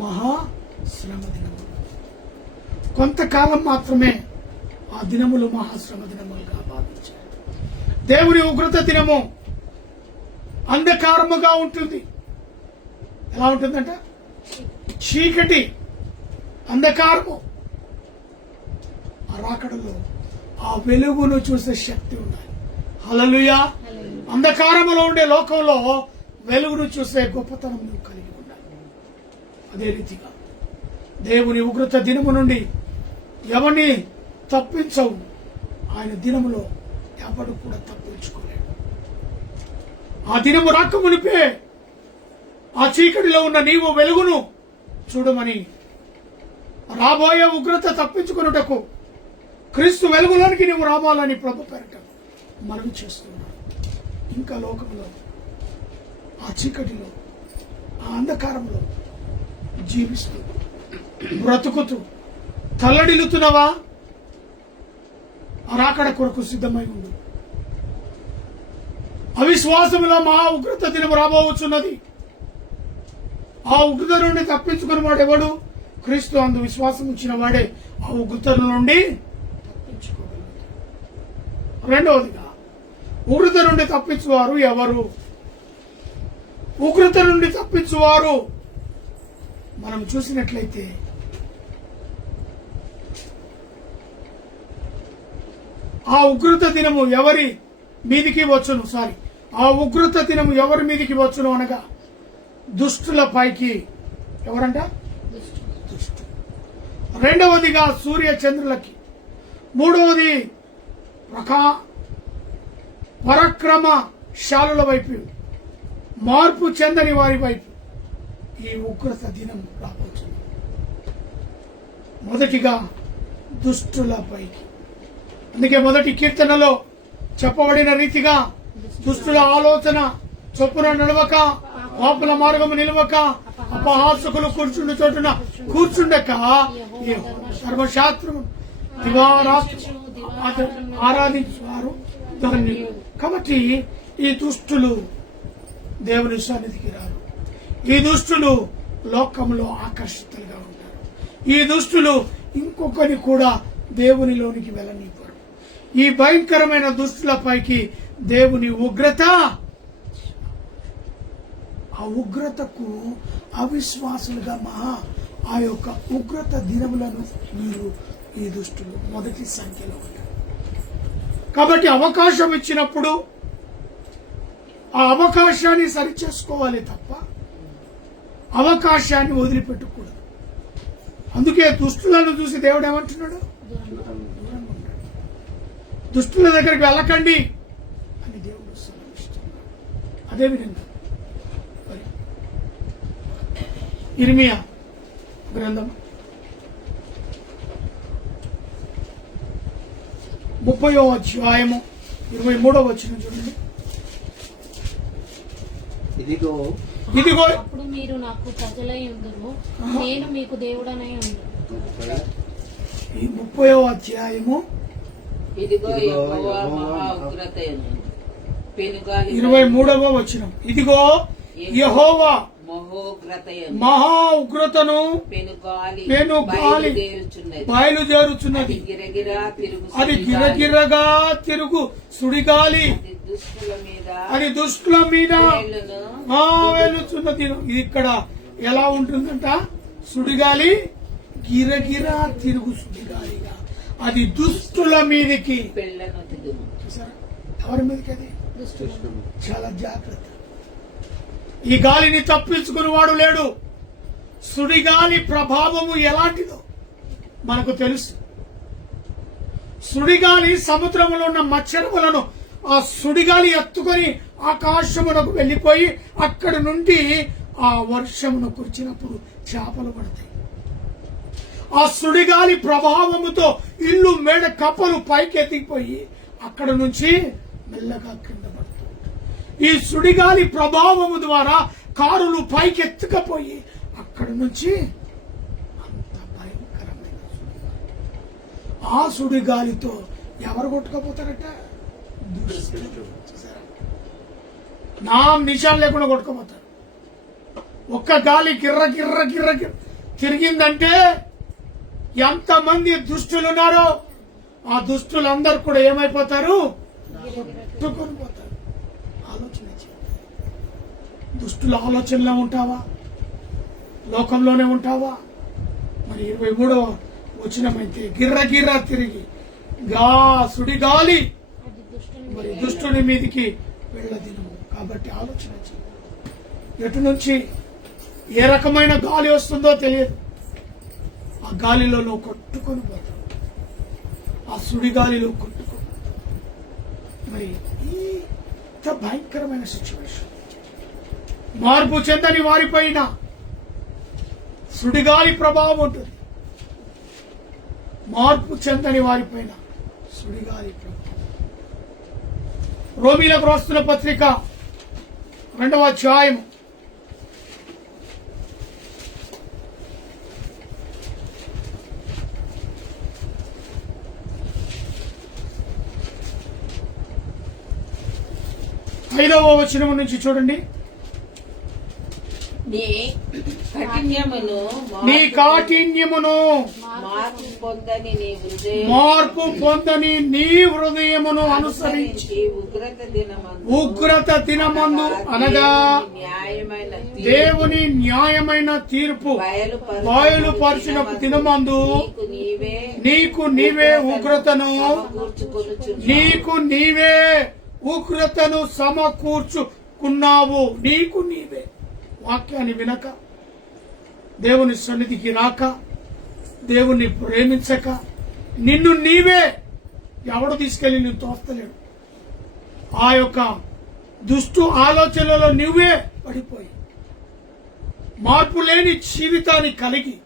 మహాశ్రమ దినములు, కొంతకాలం మాత్రమే ఆ దినములు మహాశ్రమ దినములుగా భావించారు. దేవుని ఉగ్రత దినము అంధకారముగా ఉంటుంది. ఎలా ఉంటుందంట? చీకటి, అంధకారము. ఆ రాకడలో ఆ వెలుగును చూసే శక్తి ఉండాలి. హల్లెలూయా. అంధకారములో ఉండే లోకంలో వెలుగును చూసే గొప్పతనం నువ్వు కలిగి ఉండాలి. అదే రీతిగా దేవుని ఉగ్రత దినము నుండి ఎవరిని తప్పించవు. ఆయన దినములో ఎవడు కూడా తప్పించుకోలేడు. ఆ దినము రాక మునిపే ఆ చీకటిలో ఉన్న నీవు వెలుగును చూడమని, రాబోయే ఉగ్రత తప్పించుకున్నటకు క్రీస్తు వెలుగులోనికి నీవు రావాలని ప్రభు పేరట మనవి చేస్తున్నాడు. ఇంకా లోకంలో ఆ చీకటిలో, ఆ అంధకారంలో జీవిస్తూ బ్రతుకుతూ తల్లడిల్లుతున్నావా? ఆ రాకడ కొరకు సిద్ధమై ఉండు. అవిశ్వాసములో మహా ఉగ్రత దినం రాబోవచ్చున్నది. ఆ ఉగ్రత నుండి తప్పించుకుని వాడు ఎవడు? క్రీస్తు అందు విశ్వాసం ఇచ్చిన వాడే ఆ ఉగ్రత నుండి తప్పించుకోగలుగుతాడు. రెండవదిగా, ఉగ్రత నుండి తప్పించువారు ఎవరు? ఉగ్రత నుండి తప్పించువారు మనం చూసినట్లయితే ఆ ఉగ్రత దినము ఎవరి మీదికి వచ్చును? ఆ ఉగ్రత దినము ఎవరి మీదికి వచ్చును అనగా దుష్టుల పైకి. ఎవరంట? దుష్టు. రెండవదిగా సూర్య చంద్రులకి. మూడవది పరాక్రమశాలుల వైపు, మార్పు చెందని వారి వైపు ఈ ఉగ్రత దినం రాబోతుంది. మొదటిగా దుష్టుల పైకి. అందుకే మొదటి కీర్తనలో చెప్పబడిన రీతిగా దుష్టుల ఆలోచన చొప్పున నడవక, పాపుల మార్గము నిలవక, అపహాసకులు కూర్చుండు చోటున కూర్చుండక ధర్మశాస్త్రము దివారాత్రి ఆరాధించువారు ధన్యులు. కాబట్టి ఈ దుష్టులు దేవుని సన్నిధికి రారు. ఈ దుష్టులు లోకంలో ఆకర్షితులుగా ఉంటారు. ఈ దుష్టులు ఇంకొకరిని కూడా దేవునిలోనికి వెళ్ళనివ్వరు. ఈ భయంకరమైన దుష్టులపైకి దేవుని ఉగ్రత, ఆ ఉగ్రతకు అవిశ్వాసులుగా ఆ యొక్క ఉగ్రత దినములను మీరు ఈ దుష్టులు మొదటి సంఖ్యలో ఉంటారు. కాబట్టి అవకాశం ఇచ్చినప్పుడు ఆ అవకాశాన్ని సరిచేసుకోవాలి తప్ప అవకాశాన్ని వదిలిపెట్టకూడదు. అందుకే దుష్టులను చూసి దేవుడు ఏమంటున్నాడు? దూరంగా ఉండండి, దుష్టుల దగ్గరికి వెళ్ళకండి అని దేవుడు సెలవిస్తున్నాడు. అదేవిధంగా మరి ఇర్మియా గ్రంథం 30వ అధ్యాయము 23వ వచనం చూడండి. ఇదిగో అప్పుడు మీరు నాకు ప్రజలై ఉందురు, నేను మీకు దేవుడనై ఉందును. ఈ 30వ అధ్యాయము ఇదిగో యెహోవా మహా ఉగ్రతను పెనుగాలి 23వ వచనం. ఇదిగో యెహోవా మహోగ్రతను మహా ఉగ్రతను పెనుగాలి బయలుదేరుచున్నది. అది గిరగిరగా తిరుగు సుడిగాలి, అది దుష్టుల మీద వెలుచున్నది. ఇది ఇక్కడ ఎలా ఉంటుందంట? సుడిగాలి, గిరగిరా తిరుగు సుడిగాలిగా అది దుష్టుల మీదకి. చూసారా ఎవరి మీదకి? అది చాలా జాగ్రత్త. ఈ గాలిని తప్పించుకుని వాడు లేడు. సుడిగాలి ప్రభావము ఎలాంటిదో మనకు తెలుసు. సుడిగాలి సముద్రంలో ఉన్న మత్స్యములను ఆ సుడిగాలి ఎత్తుకొని ఆకాశమునకు వెళ్లిపోయి అక్కడి నుండి ఆ వర్షమును కురిచినప్పుడు చేపలు పడతాయి. ఆ సుడిగాలి ప్రభావముతో ఇల్లు మేడ కప్పలు పైకి ఎత్తిపోయి అక్కడ నుంచి మెల్లగా కింద పడుతుంది. ఈ సుడిగాలి ప్రభావము ద్వారా కారులు పైకి ఎత్తుకపోయి అక్కడి నుంచి అంత భయంకరమైన సుడిగాలి. ఆ సుడిగాలితో ఎవరు కొట్టుకపోతారట? నా నిశాలు లేకుండా కొట్టుకోపోతారు. ఒక్క గాలి గిర్ర గిర్ర గిర్ర తిరిగిందంటే ఎంతమంది దుష్టులు ఉన్నారో ఆ దుష్టులందరూ కూడా ఏమైపోతారు? కొట్టుకొని పోతారు. ఆలోచన చేయండి. దుష్టుల ఆలోచనలో ఉంటావా? లోకంలోనే ఉంటావా? మరి 23వ వచనమైతే గిర్ర గిర్ర తిరిగి సుడిగాలి మరి దుష్టుని మీదికి వెళ్ళదినము. కాబట్టి ఆలోచన చేయండి. ఎటు నుంచి ఏ రకమైన గాలి వస్తుందో తెలియదు. ఆ గాలిలో నువ్వు కొట్టుకొని పోతావు. ఆ సుడిగాలిలో కొట్టుకొని మరి ఇంత భయంకరమైన సిచ్యువేషన్. మార్పు చెందని వారిపైన సుడిగాలి ప్రభావం ఉంటుంది. మార్పు చెందని వారిపైన సుడిగాలి ప్రభావం. రోమీలకు రాస్తున్న పత్రిక 2వ అధ్యాయం 5వ వచనం నుంచి చూడండి. నీ కాఠిన్యమును మార్పు పొందని నీ హృదయమును అనుసరించి ఉగ్రత దినమందు అనగా దేవుని న్యాయమైన తీర్పు బయలుపరిచిన దినమందు నీకు నీవే ఉగ్రతను సమకూర్చుకున్నావు. నీకు నీవే వాక్యాన్ని వినక, దేవుని సన్నిధికి రాక, దేవుణ్ణి ప్రేమించక, నిన్ను నీవే ఎవడు తీసుకెళ్లి నువ్వు తోస్తలేడు. ఆ యొక్క దుష్టు ఆలోచనలలో నువ్వే పడిపోయి మార్పు లేని జీవితాన్ని కలిగి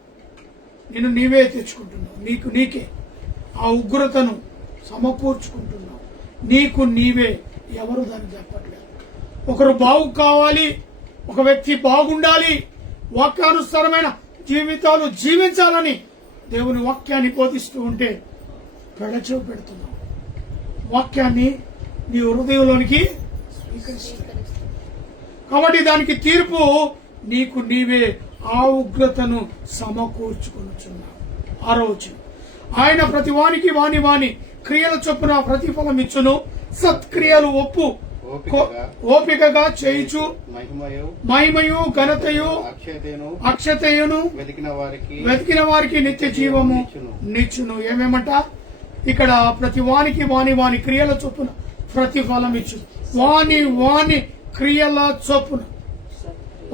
నిన్ను నీవే తెచ్చుకుంటున్నావు. నీకే ఆ ఉగ్రతను సమకూర్చుకుంటున్నావు. నీకు నీవే. ఎవరు దాన్ని చెప్పట్లేదు. ఒకరు బాగు కావాలి, ఒక వ్యక్తి బాగుండాలి, వాక్యానుసారమైన జీవితాలు జీవించాలని దేవుని వాక్యాన్ని బోధిస్తూ ఉంటే పెడచెవి పెడుతున్నావు. వాక్యాన్ని నీ హృదయంలోనికి స్వీకరిస్తావు. కాబట్టి దానికి తీర్పు నీకు నీవే ఆ ఉగ్రతను సమకూర్చుకొనుచున్నావు. 6వ వచనం, ఆయన ప్రతి వానికి వాని క్రియల చొప్పున ప్రతిఫలం ఇచ్చును. సత్క్రియలు ఓపికగా చేయుచు మహిమయు ఘనతయు అక్షతయును వెతికిన వారికి నిత్య జీవము నిచ్చును. ఏమేమంట ఇక్కడ? ప్రతి వానికి వాని క్రియల చొప్పున ప్రతిఫలం ఇచ్చు. వాని క్రియల చొప్పున.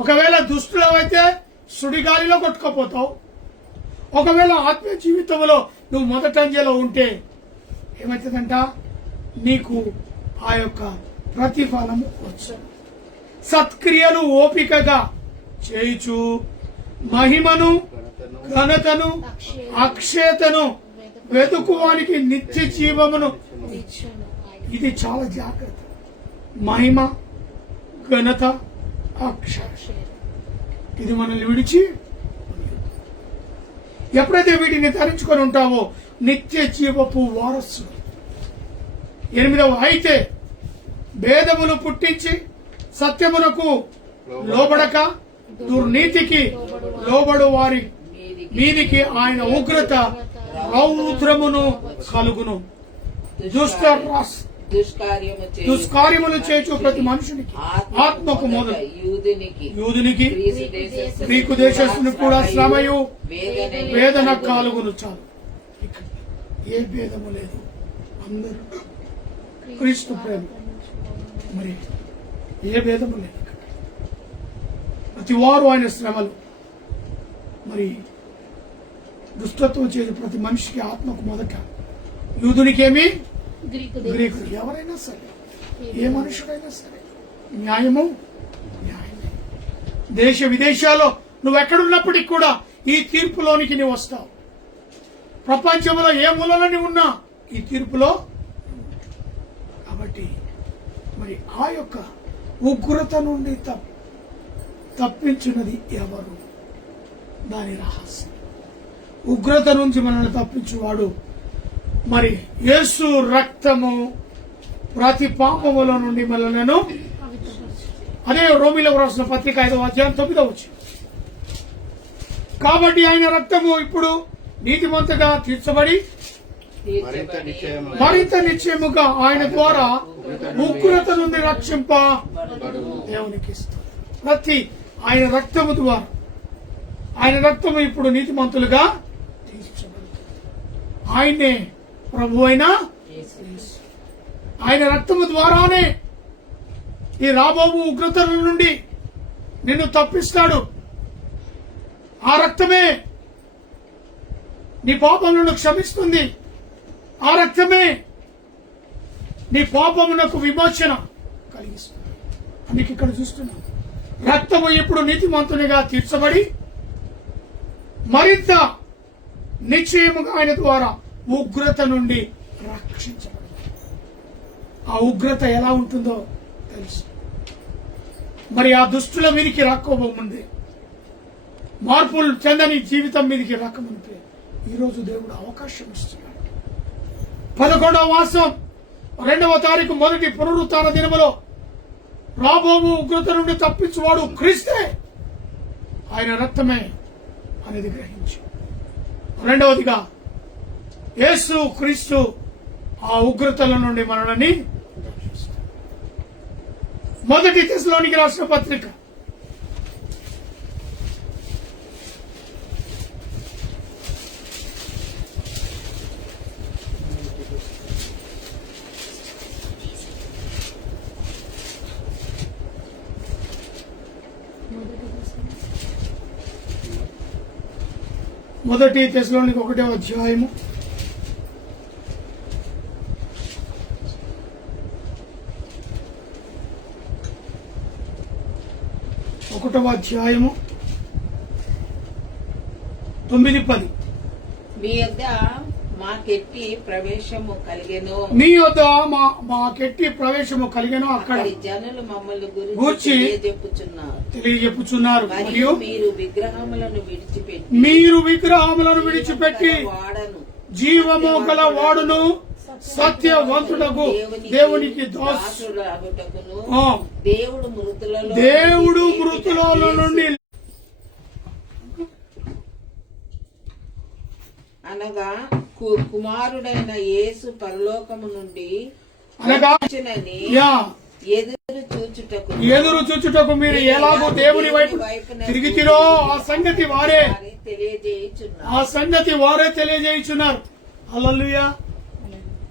ఒకవేళ దుష్టులవైతే సుడిగాలిలో కొట్టుకపోతావు. ఒకవేళ ఆత్మీయ జీవితంలో నువ్వు మొదటి అంజలో ఉంటే ఏమవుతుందంట? నీకు ఆ యొక్క ప్రతిఫలము వచ్చు. సత్క్రియలు ఓపికగా చేయుచు మహిమను ఘనతను అక్షయతను వెతుకువానికి నిత్య జీవమును. ఇది చాలా జాగ్రత్త. మహిమ, ఘనత, అక్షయ, ఇది మనల్ని విడిచి ఎప్పుడైతే వీటిని ధరించుకొని ఉంటావో నిత్య జీవపు వారసుడు. 8వ, అయితే భేదములు పుట్టించి సత్యమునకు లోబడక దుర్నీతికి లోబడు వారి మీదికి ఆయన ఉగ్రత రౌద్రమును కలుగును. దుష్కార్యములు చేచు ప్రతి మనుషునికి ఆత్మకు మొదలు యూదునికి గ్రీకు దేశస్తునికి కూడా శ్రమయు వేదన కలుగును. చాలు, ఇక్కడ ఏ భేదము లేదు. అందరూ క్రీస్తు ప్రేమ, మరి ఏ భేదము లేదు. ప్రతి వారు ఆయన శ్రమలు. మరి దుష్టత్వం చేసే ప్రతి మనిషికి ఆత్మకు మొదట, యూదునికేమి గ్రీకు, ఎవరైనా సరే, ఏ మనుషుడైనా సరే న్యాయము న్యాయమే. దేశ విదేశాల్లో నువ్వు ఎక్కడున్నప్పటికీ కూడా ఈ తీర్పులోనికి నువ్వు వస్తావు. ప్రపంచంలో ఏ మూలలో ఉన్నా ఈ తీర్పులో. కాబట్టి మరి ఆ యొక్క ఉగ్రత నుండి తప్పించినది ఎవరు? దాని రహస్యం. ఉగ్రత నుంచి మనల్ని తప్పించువాడు మరి యేసు రక్తము ప్రతి పాపముల నుండి మనలను. అదే రోమీలకు రాసిన పత్రిక 5వ అధ్యాయం 9వ వచనం. కాబట్టి ఆయన రక్తము ఇప్పుడు నీతిమంతగా తీర్చబడి మరింత నిశ్చయముగా ఆయన ద్వారా ఉగ్రత నుండి రక్షింప దేవునికి ఇస్తారు. ప్రతి ఆయన రక్తము ద్వారా, ఆయన రక్తము ఇప్పుడు నీతిమంతులుగా తీర్చబడుతుంది. ఆయనే ప్రభు అయినా ఆయన రక్తము ద్వారానే ఈ రాబోవు ఉగ్రతల నుండి నిన్ను తప్పిస్తాడు. ఆ రక్తమే నీ పాపములను క్షమిస్తుంది. ఆ రక్తమే నీ పాపమునకు విమోచన కలిగిస్తుంది. అందుకే ఇక్కడ చూస్తున్నాం, రక్తము ఇప్పుడు నీతిమంతునిగా తీర్చబడి మరింత నిశ్చయముగా ఆయన ద్వారా ఉగ్రత నుండి రక్షించబడింది. ఆ ఉగ్రత ఎలా ఉంటుందో తెలుసు. మరి ఆ దుష్టుల మీదికి రాకపోముందే, మార్పులు చెందని జీవితం మీదికి రాకముందే ఈరోజు దేవుడు అవకాశం ఇస్తున్నాడు. 11వ మాసం 2వ తారీఖు మొదటి పునరుత్థాన దినములో రాబోవు ఉగ్రత నుండి తప్పించువాడు క్రీస్తే, ఆయన రక్తమే అనేది గ్రహించి, రెండవదిగా యేసు క్రీస్తు ఆ ఉగ్రతల నుండి మనల్ని రక్షిస్తాడు. 1 తెస్సలోనికీయులకు రాసిన పత్రిక 1 తెస్సలోనికీయులకు 1వ అధ్యాయము 9-10. మీ యొద్ద మాకెట్టి ప్రవేశము కలిగెను. నీ యొద్ద మాకెట్టి ప్రవేశము కలిగెను. అక్కడ అక్కడి జనులు మమ్మల్ని గూర్చి గురించి తెలియజెప్పుచున్నారు. మరియు మీరు విగ్రహములను విడిచిపెట్టి వాడను జీవము గల వాడును సత్యవంతుడకు దేవునికి దాసుడాగుటకును దేవుడు మృతులలో నుండి అనగా కుమారుడైన యేసు పరలోకము నుండి అనగా వచ్చునని ఎదురు చూచుటకు మీరు ఎలాగో దేవుని వైపు తిరిగితిరో ఆ సంగతి వారే తెలియజేయుచున్నారు. హల్లెలూయా.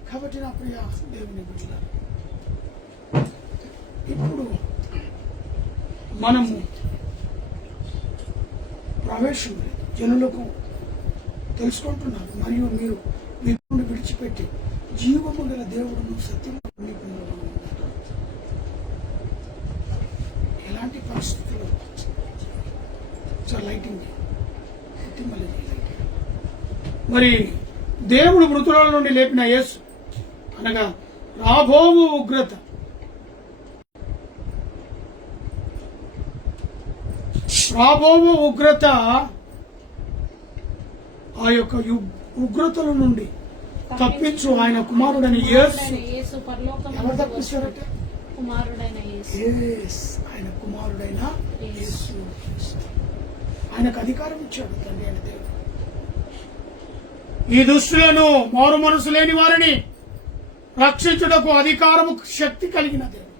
కాబట్టి నా ప్రియ దేవుని బిడ్డలారా, ఇప్పుడు మనము ప్రవేశం లేదు, జనులకు తెలుసుకుంటున్నారు. మరియు మీరు వీరిని విడిచిపెట్టి జీవము గల దేవుడును సత్యము ఎలాంటి పరిస్థితుల్లో లైటింగ్ మరి దేవుడు మృతుల నుండి లేపిన యేసు అనగా రాబోవు ఉగ్రత, ఆ యొక్క ఉగ్రతల నుండి తప్పించు ఆయన కుమారుడని యేసు. ఎవరు తప్పిస్తారట? ఆయన కుమారుడైన యేసు. ఆయనకు అధికారం ఇచ్చాడు తండ్రి అయిన దేవుడు. ఈ దుష్టులను, మారు మనసు లేని వారిని రక్షించుటకు అధికారము, శక్తి కలిగిన దేవుడు.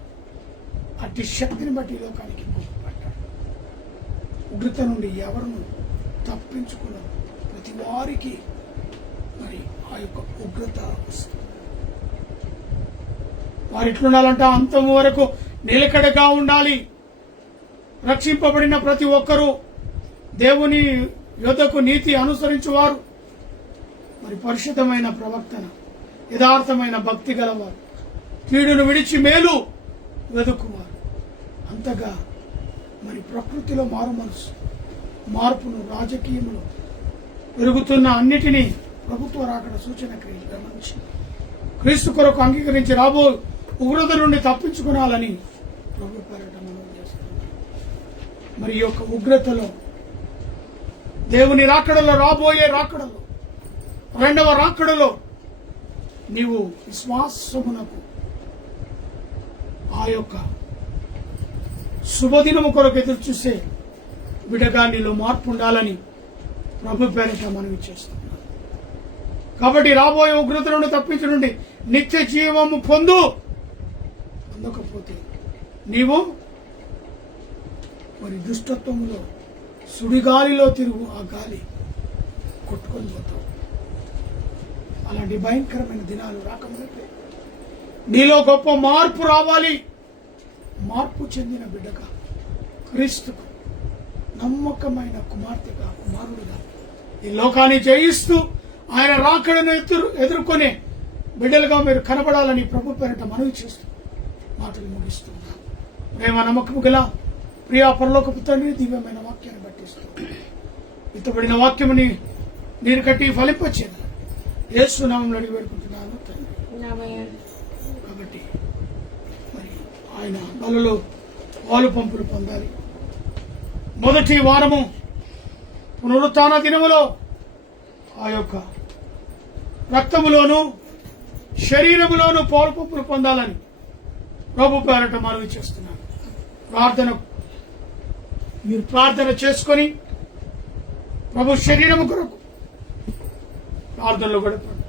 అట్టి శక్తిని బట్టి లోకానికి పట్టాడు. ఉగ్రత నుండి ఎవరును తప్పించుకున్నారు. ప్రతి వారికి మరి ఆ యొక్క ఉగ్రత వస్తుంది. వారు ఎట్లుండాలంటే అంతం వరకు నిలకడగా ఉండాలి. రక్షింపబడిన ప్రతి ఒక్కరూ దేవుని యొద్దకు నీతి అనుసరించువారు, మరి పరిశుద్ధమైన ప్రవర్తన, యథార్థమైన భక్తి గలవారు, కీడును విడిచి మేలు వెదుకువారు. అంతగా మరి ప్రకృతిలో మారు మనసు, మార్పును, రాజకీయములు పెరుగుతున్న అన్నిటినీ ప్రభుత్వ రాకడ సూచన క్రియలు గమనించి క్రీస్తు కొరకు అంగీకరించి రాబో ఉగ్రత నుండి తప్పించుకోవాలని ప్రభు పేరట మనం చేస్తున్నాం. మరి ఈ యొక్క ఉగ్రతలో, దేవుని రాకడలో, రాబోయే రాకడలో, రెండవ రాకడలో నీవు విశ్వాసమునకు ఆ యొక్క శుభదినము కొరకు ఎదురు చూసే బిడ్డగా నీలో మార్పు ఉండాలని ప్రభు పేరిట మనవి చేస్తున్నాం. కాబట్టి రాబోయే ఉగ్రత నుండి తప్పించనుండి నిత్య జీవము పొందకపోతే నీవు మరి దుష్టత్వములో సుడిగాలిలో తిరుగు, ఆ గాలి కొట్టుకొని పోతావు. అలాంటి భయంకరమైన దినాలు రాకముందే నీలో గొప్ప మార్పు రావాలి. మార్పు చెందిన బిడ్డగా, క్రీస్తుకు నమ్మకమైన కుమార్తెగా, కుమారుడుగా ఈ లోకాన్ని జయిస్తూ ఆయన రాకడను ఎదుర్కొనే బిడ్డలుగా మీరు కనబడాలని ప్రభు పేరిట మనవి చేస్తూ మాటలు ముగిస్తున్నాను. ప్రేమ నమ్మకము గల ప్రియా పరలోకపు తండ్రి, దివ్యమైన వాక్యాన్ని పట్టిస్తూ విత్తబడిన వాక్యముని నీరు కట్టి ఫలింపచేయాలి. యేసు నామములో అడిగి వేడుకుంటున్నాను తండ్రి. కాబట్టి మరి ఆయన బలలో పాలు పంపులు పొందాలి. మొదటి వారము పునరుత్థాన దినములో ఆ యొక్క రక్తములోను శరీరములోను పాలు పంపులు పొందాలని ప్రభు పేరట మనవి చేస్తున్నాను. మీరు ప్రార్థన చేసుకొని ప్రభు శరీరము కొరకు ప్రార్థనలో గడపండి.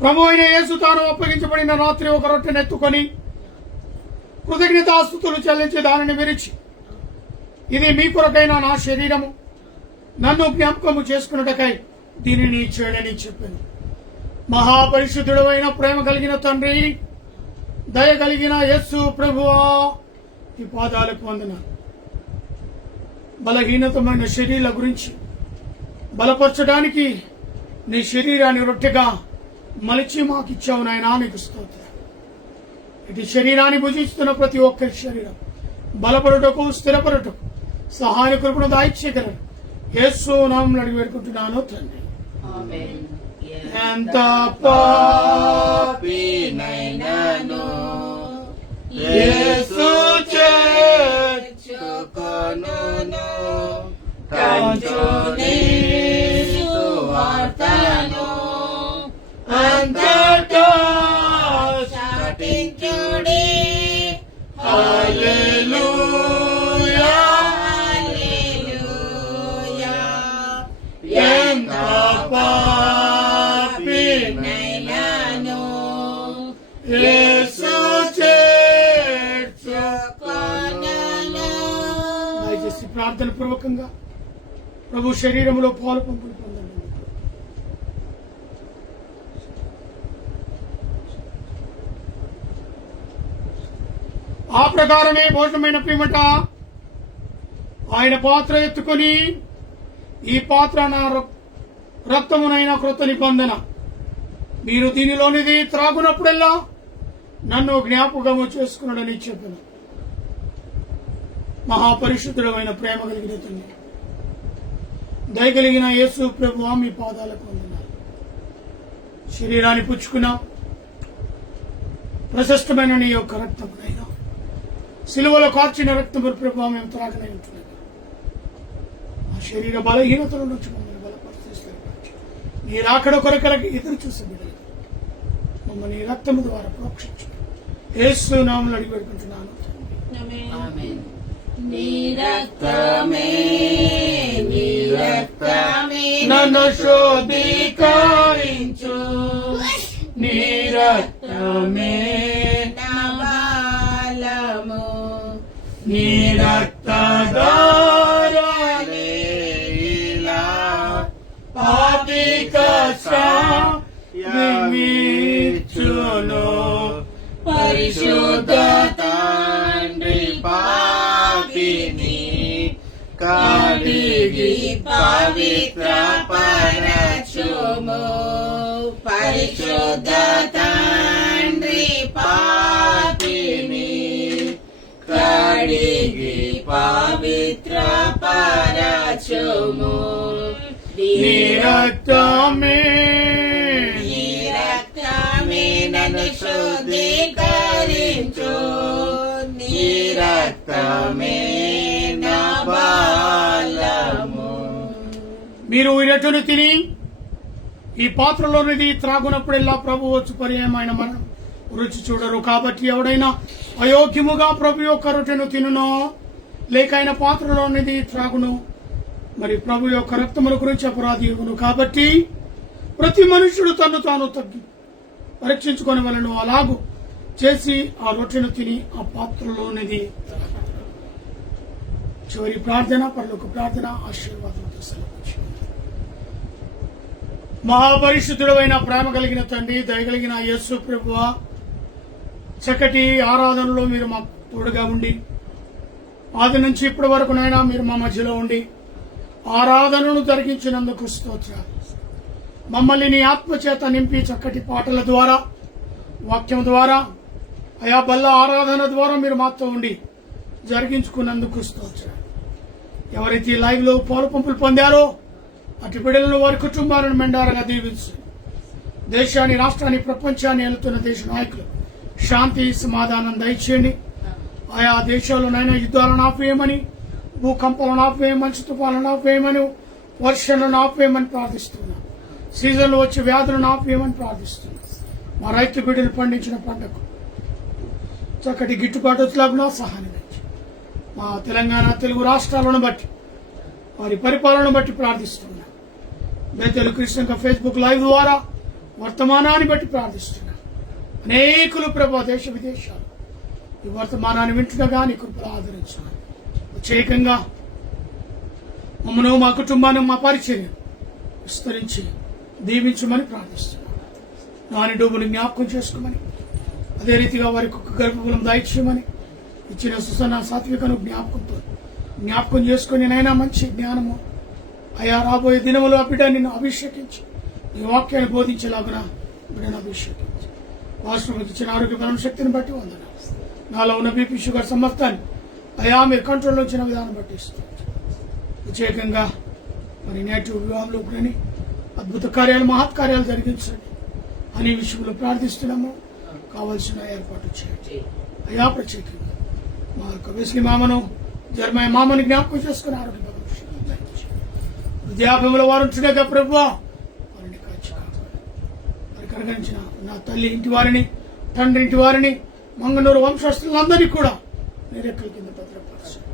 ప్రభు అయిన యేసు తాను అప్పగించబడిన రాత్రి ఒక రొట్టెనెత్తుకొని కృతజ్ఞతాస్తుతులు చెల్లించి దానిని విరిచి, ఇది మీ కొరకైన నా శరీరము, నన్ను జ్ఞాపకము చేసుకున్నటకై దీనిని చేయడని చెప్పాను. మహాపరిశుద్ధుడైన ప్రేమ కలిగిన తండ్రి, దయ కలిగిన యేసు ప్రభువా, ఈ పాదాలకు వందనాలు. బలహీనతమైన శరీరాల గురించి బలపరచడానికి నీ శరీరాన్ని రొట్టెగా మలిచి మాకు ఇచ్చావు నాయనా, నీకు స్తోత్రం. ఇటు శరీరాన్ని భుజిస్తున్న ప్రతి ఒక్కరి శరీరం బలపడుటకు, స్థిరపడుటకు సహాయ కృపను దాయిచ్చేయగలరు. యేసు నామములో అడిగి వేడుకుంటున్నాను తండ్రి. ఆమేన్. ఎంత పాపినైనను యేసు చేర్చుకొనును, కంచుని సువార్తను అంతటా చాటించుడి. హల్లెలూయా హల్లెలూయా. ఎంత పాపినైనను యేసు చేర్చుకొనును. దయచేసి ప్రార్థన పూర్వకంగా ప్రభు శరీరంలో పాలు పంపులు పొందండి. ఆ ప్రకారమే భోజనమైన పిమ్మట ఆయన పాత్ర ఎత్తుకొని, ఈ పాత్ర నా రక్తమునైన కృత నిబంధన, మీరు దీనిలోనిది త్రాగునప్పుడల్లా నన్ను జ్ఞాపకము చేసుకున్నాడని చెప్పాను. మహాపరిశుద్ధుడమైన ప్రేమ కలిగిన తండ్రి, దయగలిగిన యేసు ప్రభువా, మీ పాదాలకు వందనాలు. శరీరాన్ని పుచ్చుకున్నాం, ప్రశస్తమైన నీ యొక్క రక్తమునైనా సిలువలో కార్చిన రక్తము ప్రభువా మేము త్రాగనై ఉంటున్నాం. ఆ శరీర బలహీనతల నుంచి మమ్మల్ని బలపరిచేసి నీ రాకడ కొరకలకి ఎదురు చూసి బిడ్డలు మమ్మల్ని ఈ రక్తము ద్వారా ప్రోక్షించు. యేసు నామములో అడిగి పెడుకుంటున్నాను. ఆమేన్. నీ రక్తమే, నీ రక్తమే నన్ను శోధీకరించు, నీ రక్తమే నా బలము, నీ రక్తధారలే ఇలా పాపిక శ్రామించును. పరిశుద్ధ తండ్రి పాపిని కడిగి పవిత్ర పరచుము. పరిశుద్ధ తండ్రి పాపిని కడిగి పవిత్ర పరచుము. నీ రక్తమే, నీ రక్తమే నన్ను శుద్ధీకరించు. నీ రక్తమే నా బలము. మీరు ఈ రొట్టెను తిని ఈ పాత్రలోనిది త్రాగునప్పుడెల్లా ప్రభు వచ్చు పర్యాయమైన మనం రుచి చూడరు. కాబట్టి ఎవడైనా అయోగ్యముగా ప్రభు యొక్క రొట్టెను తినునో లేక ఆయన పాత్రలోనిది త్రాగును మరి ప్రభు యొక్క రక్తముల గురించి అపరాధి ఇవ్వను. కాబట్టి ప్రతి మనుషుడు తన్ను తాను తగ్గి పరీక్షించుకొని వలను అలాగూ చేసి ఆ రొట్టెను తిని ఆ పాత్రలోనిది త్రాగడు. చివరి ప్రార్థన, పరలోక ప్రార్థన ఆశీర్వాదంతో సెలవు. మహాపరిశుద్ధుడైన ప్రేమ కలిగిన తండ్రి, దయగలిగిన యేసు ప్రభువా, చక్కటి ఆరాధనలో మీరు మాకు తోడుగా ఉండి ఆది నుంచి ఇప్పటి వరకు నైనా మీరు మా మధ్యలో ఉండి ఆరాధనను జరిగించినందుకు స్తోత్రాలు. మమ్మల్ని నీ ఆత్మచేత నింపి చక్కటి పాటల ద్వారా, వాక్యం ద్వారా, అయా బల్ల ఆరాధన ద్వారా మీరు మాతో ఉండి జరిగించుకున్నందుకు స్తోత్రాలు. ఎవరైతే లైవ్ లో పాలు పంపులు పొందారో అటు బిడ్డలను వారి కుటుంబాలను మెండారగా దీవించు. దేశాన్ని, రాష్ట్రాన్ని, ప్రపంచాన్ని ఏలుతున్న దేశ నాయకులు శాంతి సమాధానం దయచేయండి. ఆయా దేశాల్లోనైనా యుద్ధాలను ఆపేయమని, భూకంపాలను ఆపేయమని, మంచు తుఫాలను ఆపేయమని, వర్షాలను ఆపేయమని ప్రార్థిస్తున్నాం. సీజన్లో వచ్చే వ్యాధులను ఆపేయమని ప్రార్థిస్తున్నాం. మా రైతు బిడ్డలు పండించిన పంటకు చక్కటి గిట్టుబాటు వచ్చేలాగా సహాయం ఇచ్చి మా తెలంగాణ, తెలుగు రాష్ట్రాలను బట్టి వారి పరిపాలన బట్టి ప్రార్థిస్తున్నాం. బేతలు కృష్ణ ఫేస్బుక్ లైవ్ ద్వారా వర్తమానాన్ని బట్టి ప్రార్థిస్తున్నాం. అనేకులు ప్రభు దేశ విదేశాలు ఈ వర్తమానాన్ని వింటుండగా నీ కృపలు ఆదరించాలి. ప్రత్యేకంగా మమ్మను, మా కుటుంబాన్ని, మా పరిచర్య విస్తరించి దీవించమని ప్రార్థిస్తున్నాం. నాని డోబుని జ్ఞాపకం చేసుకోమని, అదే రీతిగా వారికి ఒక గర్భఫలం దయచేయమని, ఇచ్చిన సుసన్న సాత్వికను జ్ఞాపకం చేసుకుని నైనా మంచి జ్ఞానము అయా రాబోయే దినములు ఆ బిడ్డ నిన్ను అభిషేకించి నీ వాక్యాన్ని బోధించేలాగున బిడ్డను అభిషేకించి రాష్ట్రంకి ఇచ్చిన ఆరోగ్య బలం శక్తిని బట్టి వందన. నాలో ఉన్న బీపీ, షుగర్ సమస్తాన్ని అయా మీరు కంట్రోల్లో వచ్చిన విధానం బట్టి ఇస్తుంది. ప్రత్యేకంగా మరి నేటి వివాహంలో కూడా అద్భుత కార్యాలు మహత్కార్యాలు జరిగించండి అనే విషయంలో ప్రార్థిస్తున్నాము. కావలసిన ఏర్పాటు చేయండి అయ్యా. ప్రత్యేకంగా మా యొక్క వెస్లీ మామను జర్మయ మామని జ్ఞాపకం చేసుకుని ఆరోగ్య వృద్ధాప్యంలో వారు ఉంటుండగా ప్రభువా వారిని కాచి కాపాడు. వారి కరగంచిన నా తల్లి ఇంటి వారిని, తండ్రి ఇంటి వారిని, మంగళూరు వంశస్థులందరినీ కూడా నీరెక్కల కింద భద్రపరచండి.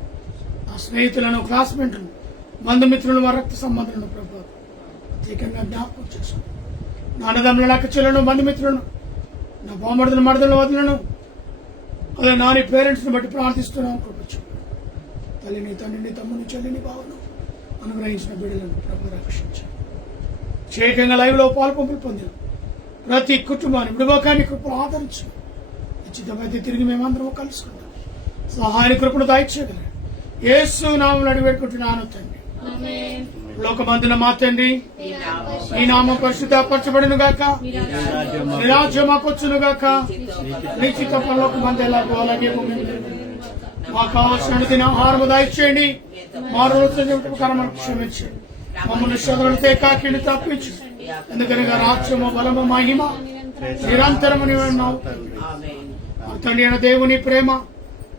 నా స్నేహితులను, క్లాస్మేట్లను, బంధుమిత్రులను, వారి రక్త సంబంధులను ప్రభు ప్రత్యేకంగా జ్ఞాపకం చేశాను. నా అన్నదమ్ముల అక్కచెలను, బంధుమిత్రులను, నా బామడులను, మడదలను, వదులను, అదే నాని పేరెంట్స్ని బట్టి ప్రార్థిస్తున్నాం. కృపచ్చు తల్లిని, తండ్రిని, తమ్ముని, చెల్లిని, బావను అనుగ్రహించిన బిడ్డలను ప్రభు రక్షించారు. ప్రత్యేకంగా లైవ్లో పాల్పంపులు పొందిన ప్రతి కుటుంబాన్ని విడువకాన్ని కృపను ఆదరించు. ఉచితమైతే తిరిగి మేమందరం కలుసుకుంటాం. సహాయ కృపను దయచేయగలరు. యేసు నామములో అడిగి వేడుకుంటున్నాను తండ్రి. లోకమందున మా తండ్రి, ఈ నామం పరిశుద్ధపరచబడును గాక, నీ రాజ్యం మాకొచ్చును గాక, నీ చిత్తం లోకమందు ఎలాగో అలాగే భూమి మీద మాకు కావాల్సిన తిన ఆహారము దయచేయండి. మా రోజు కర్మను క్షమించండి. మమ్మల్ని శోధనలతో కాకిని తప్పించు. ఎందుకనగా రాజ్యము, బలము, మహిమ నిరంతరము నీవే. తండ్రి అయిన దేవుని ప్రేమ,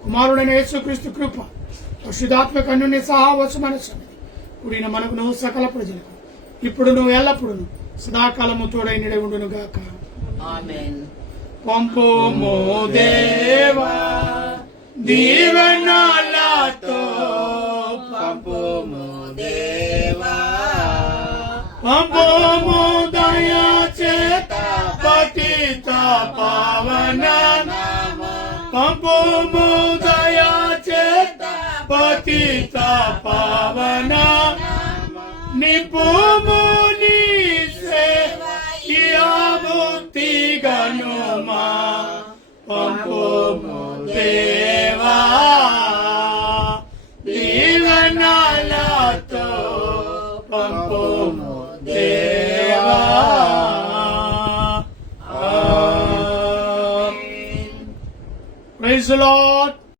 కుమారుడైన యేసుక్రీస్తు కృప, పరిశుద్ధాత్మ కన్యుని సహావసమైన సన్నిధి కూడిన మనకును సకల ప్రజలకు ఇప్పుడు ఎల్లప్పుడూ సదాకాలము తోడై నిలై ఉండును గాక. పంపుము దేవా దీవెనలతో, పంపుము దేవా, పంపుము దయా చేత పతిత పావన, పంపుము దయా చేత పతిత పావన, నిపుము నీ సేవముక్తి గనుమా. పంపుము దేవా దీవెనలతో, పంపుము దేవా. Praise the lord.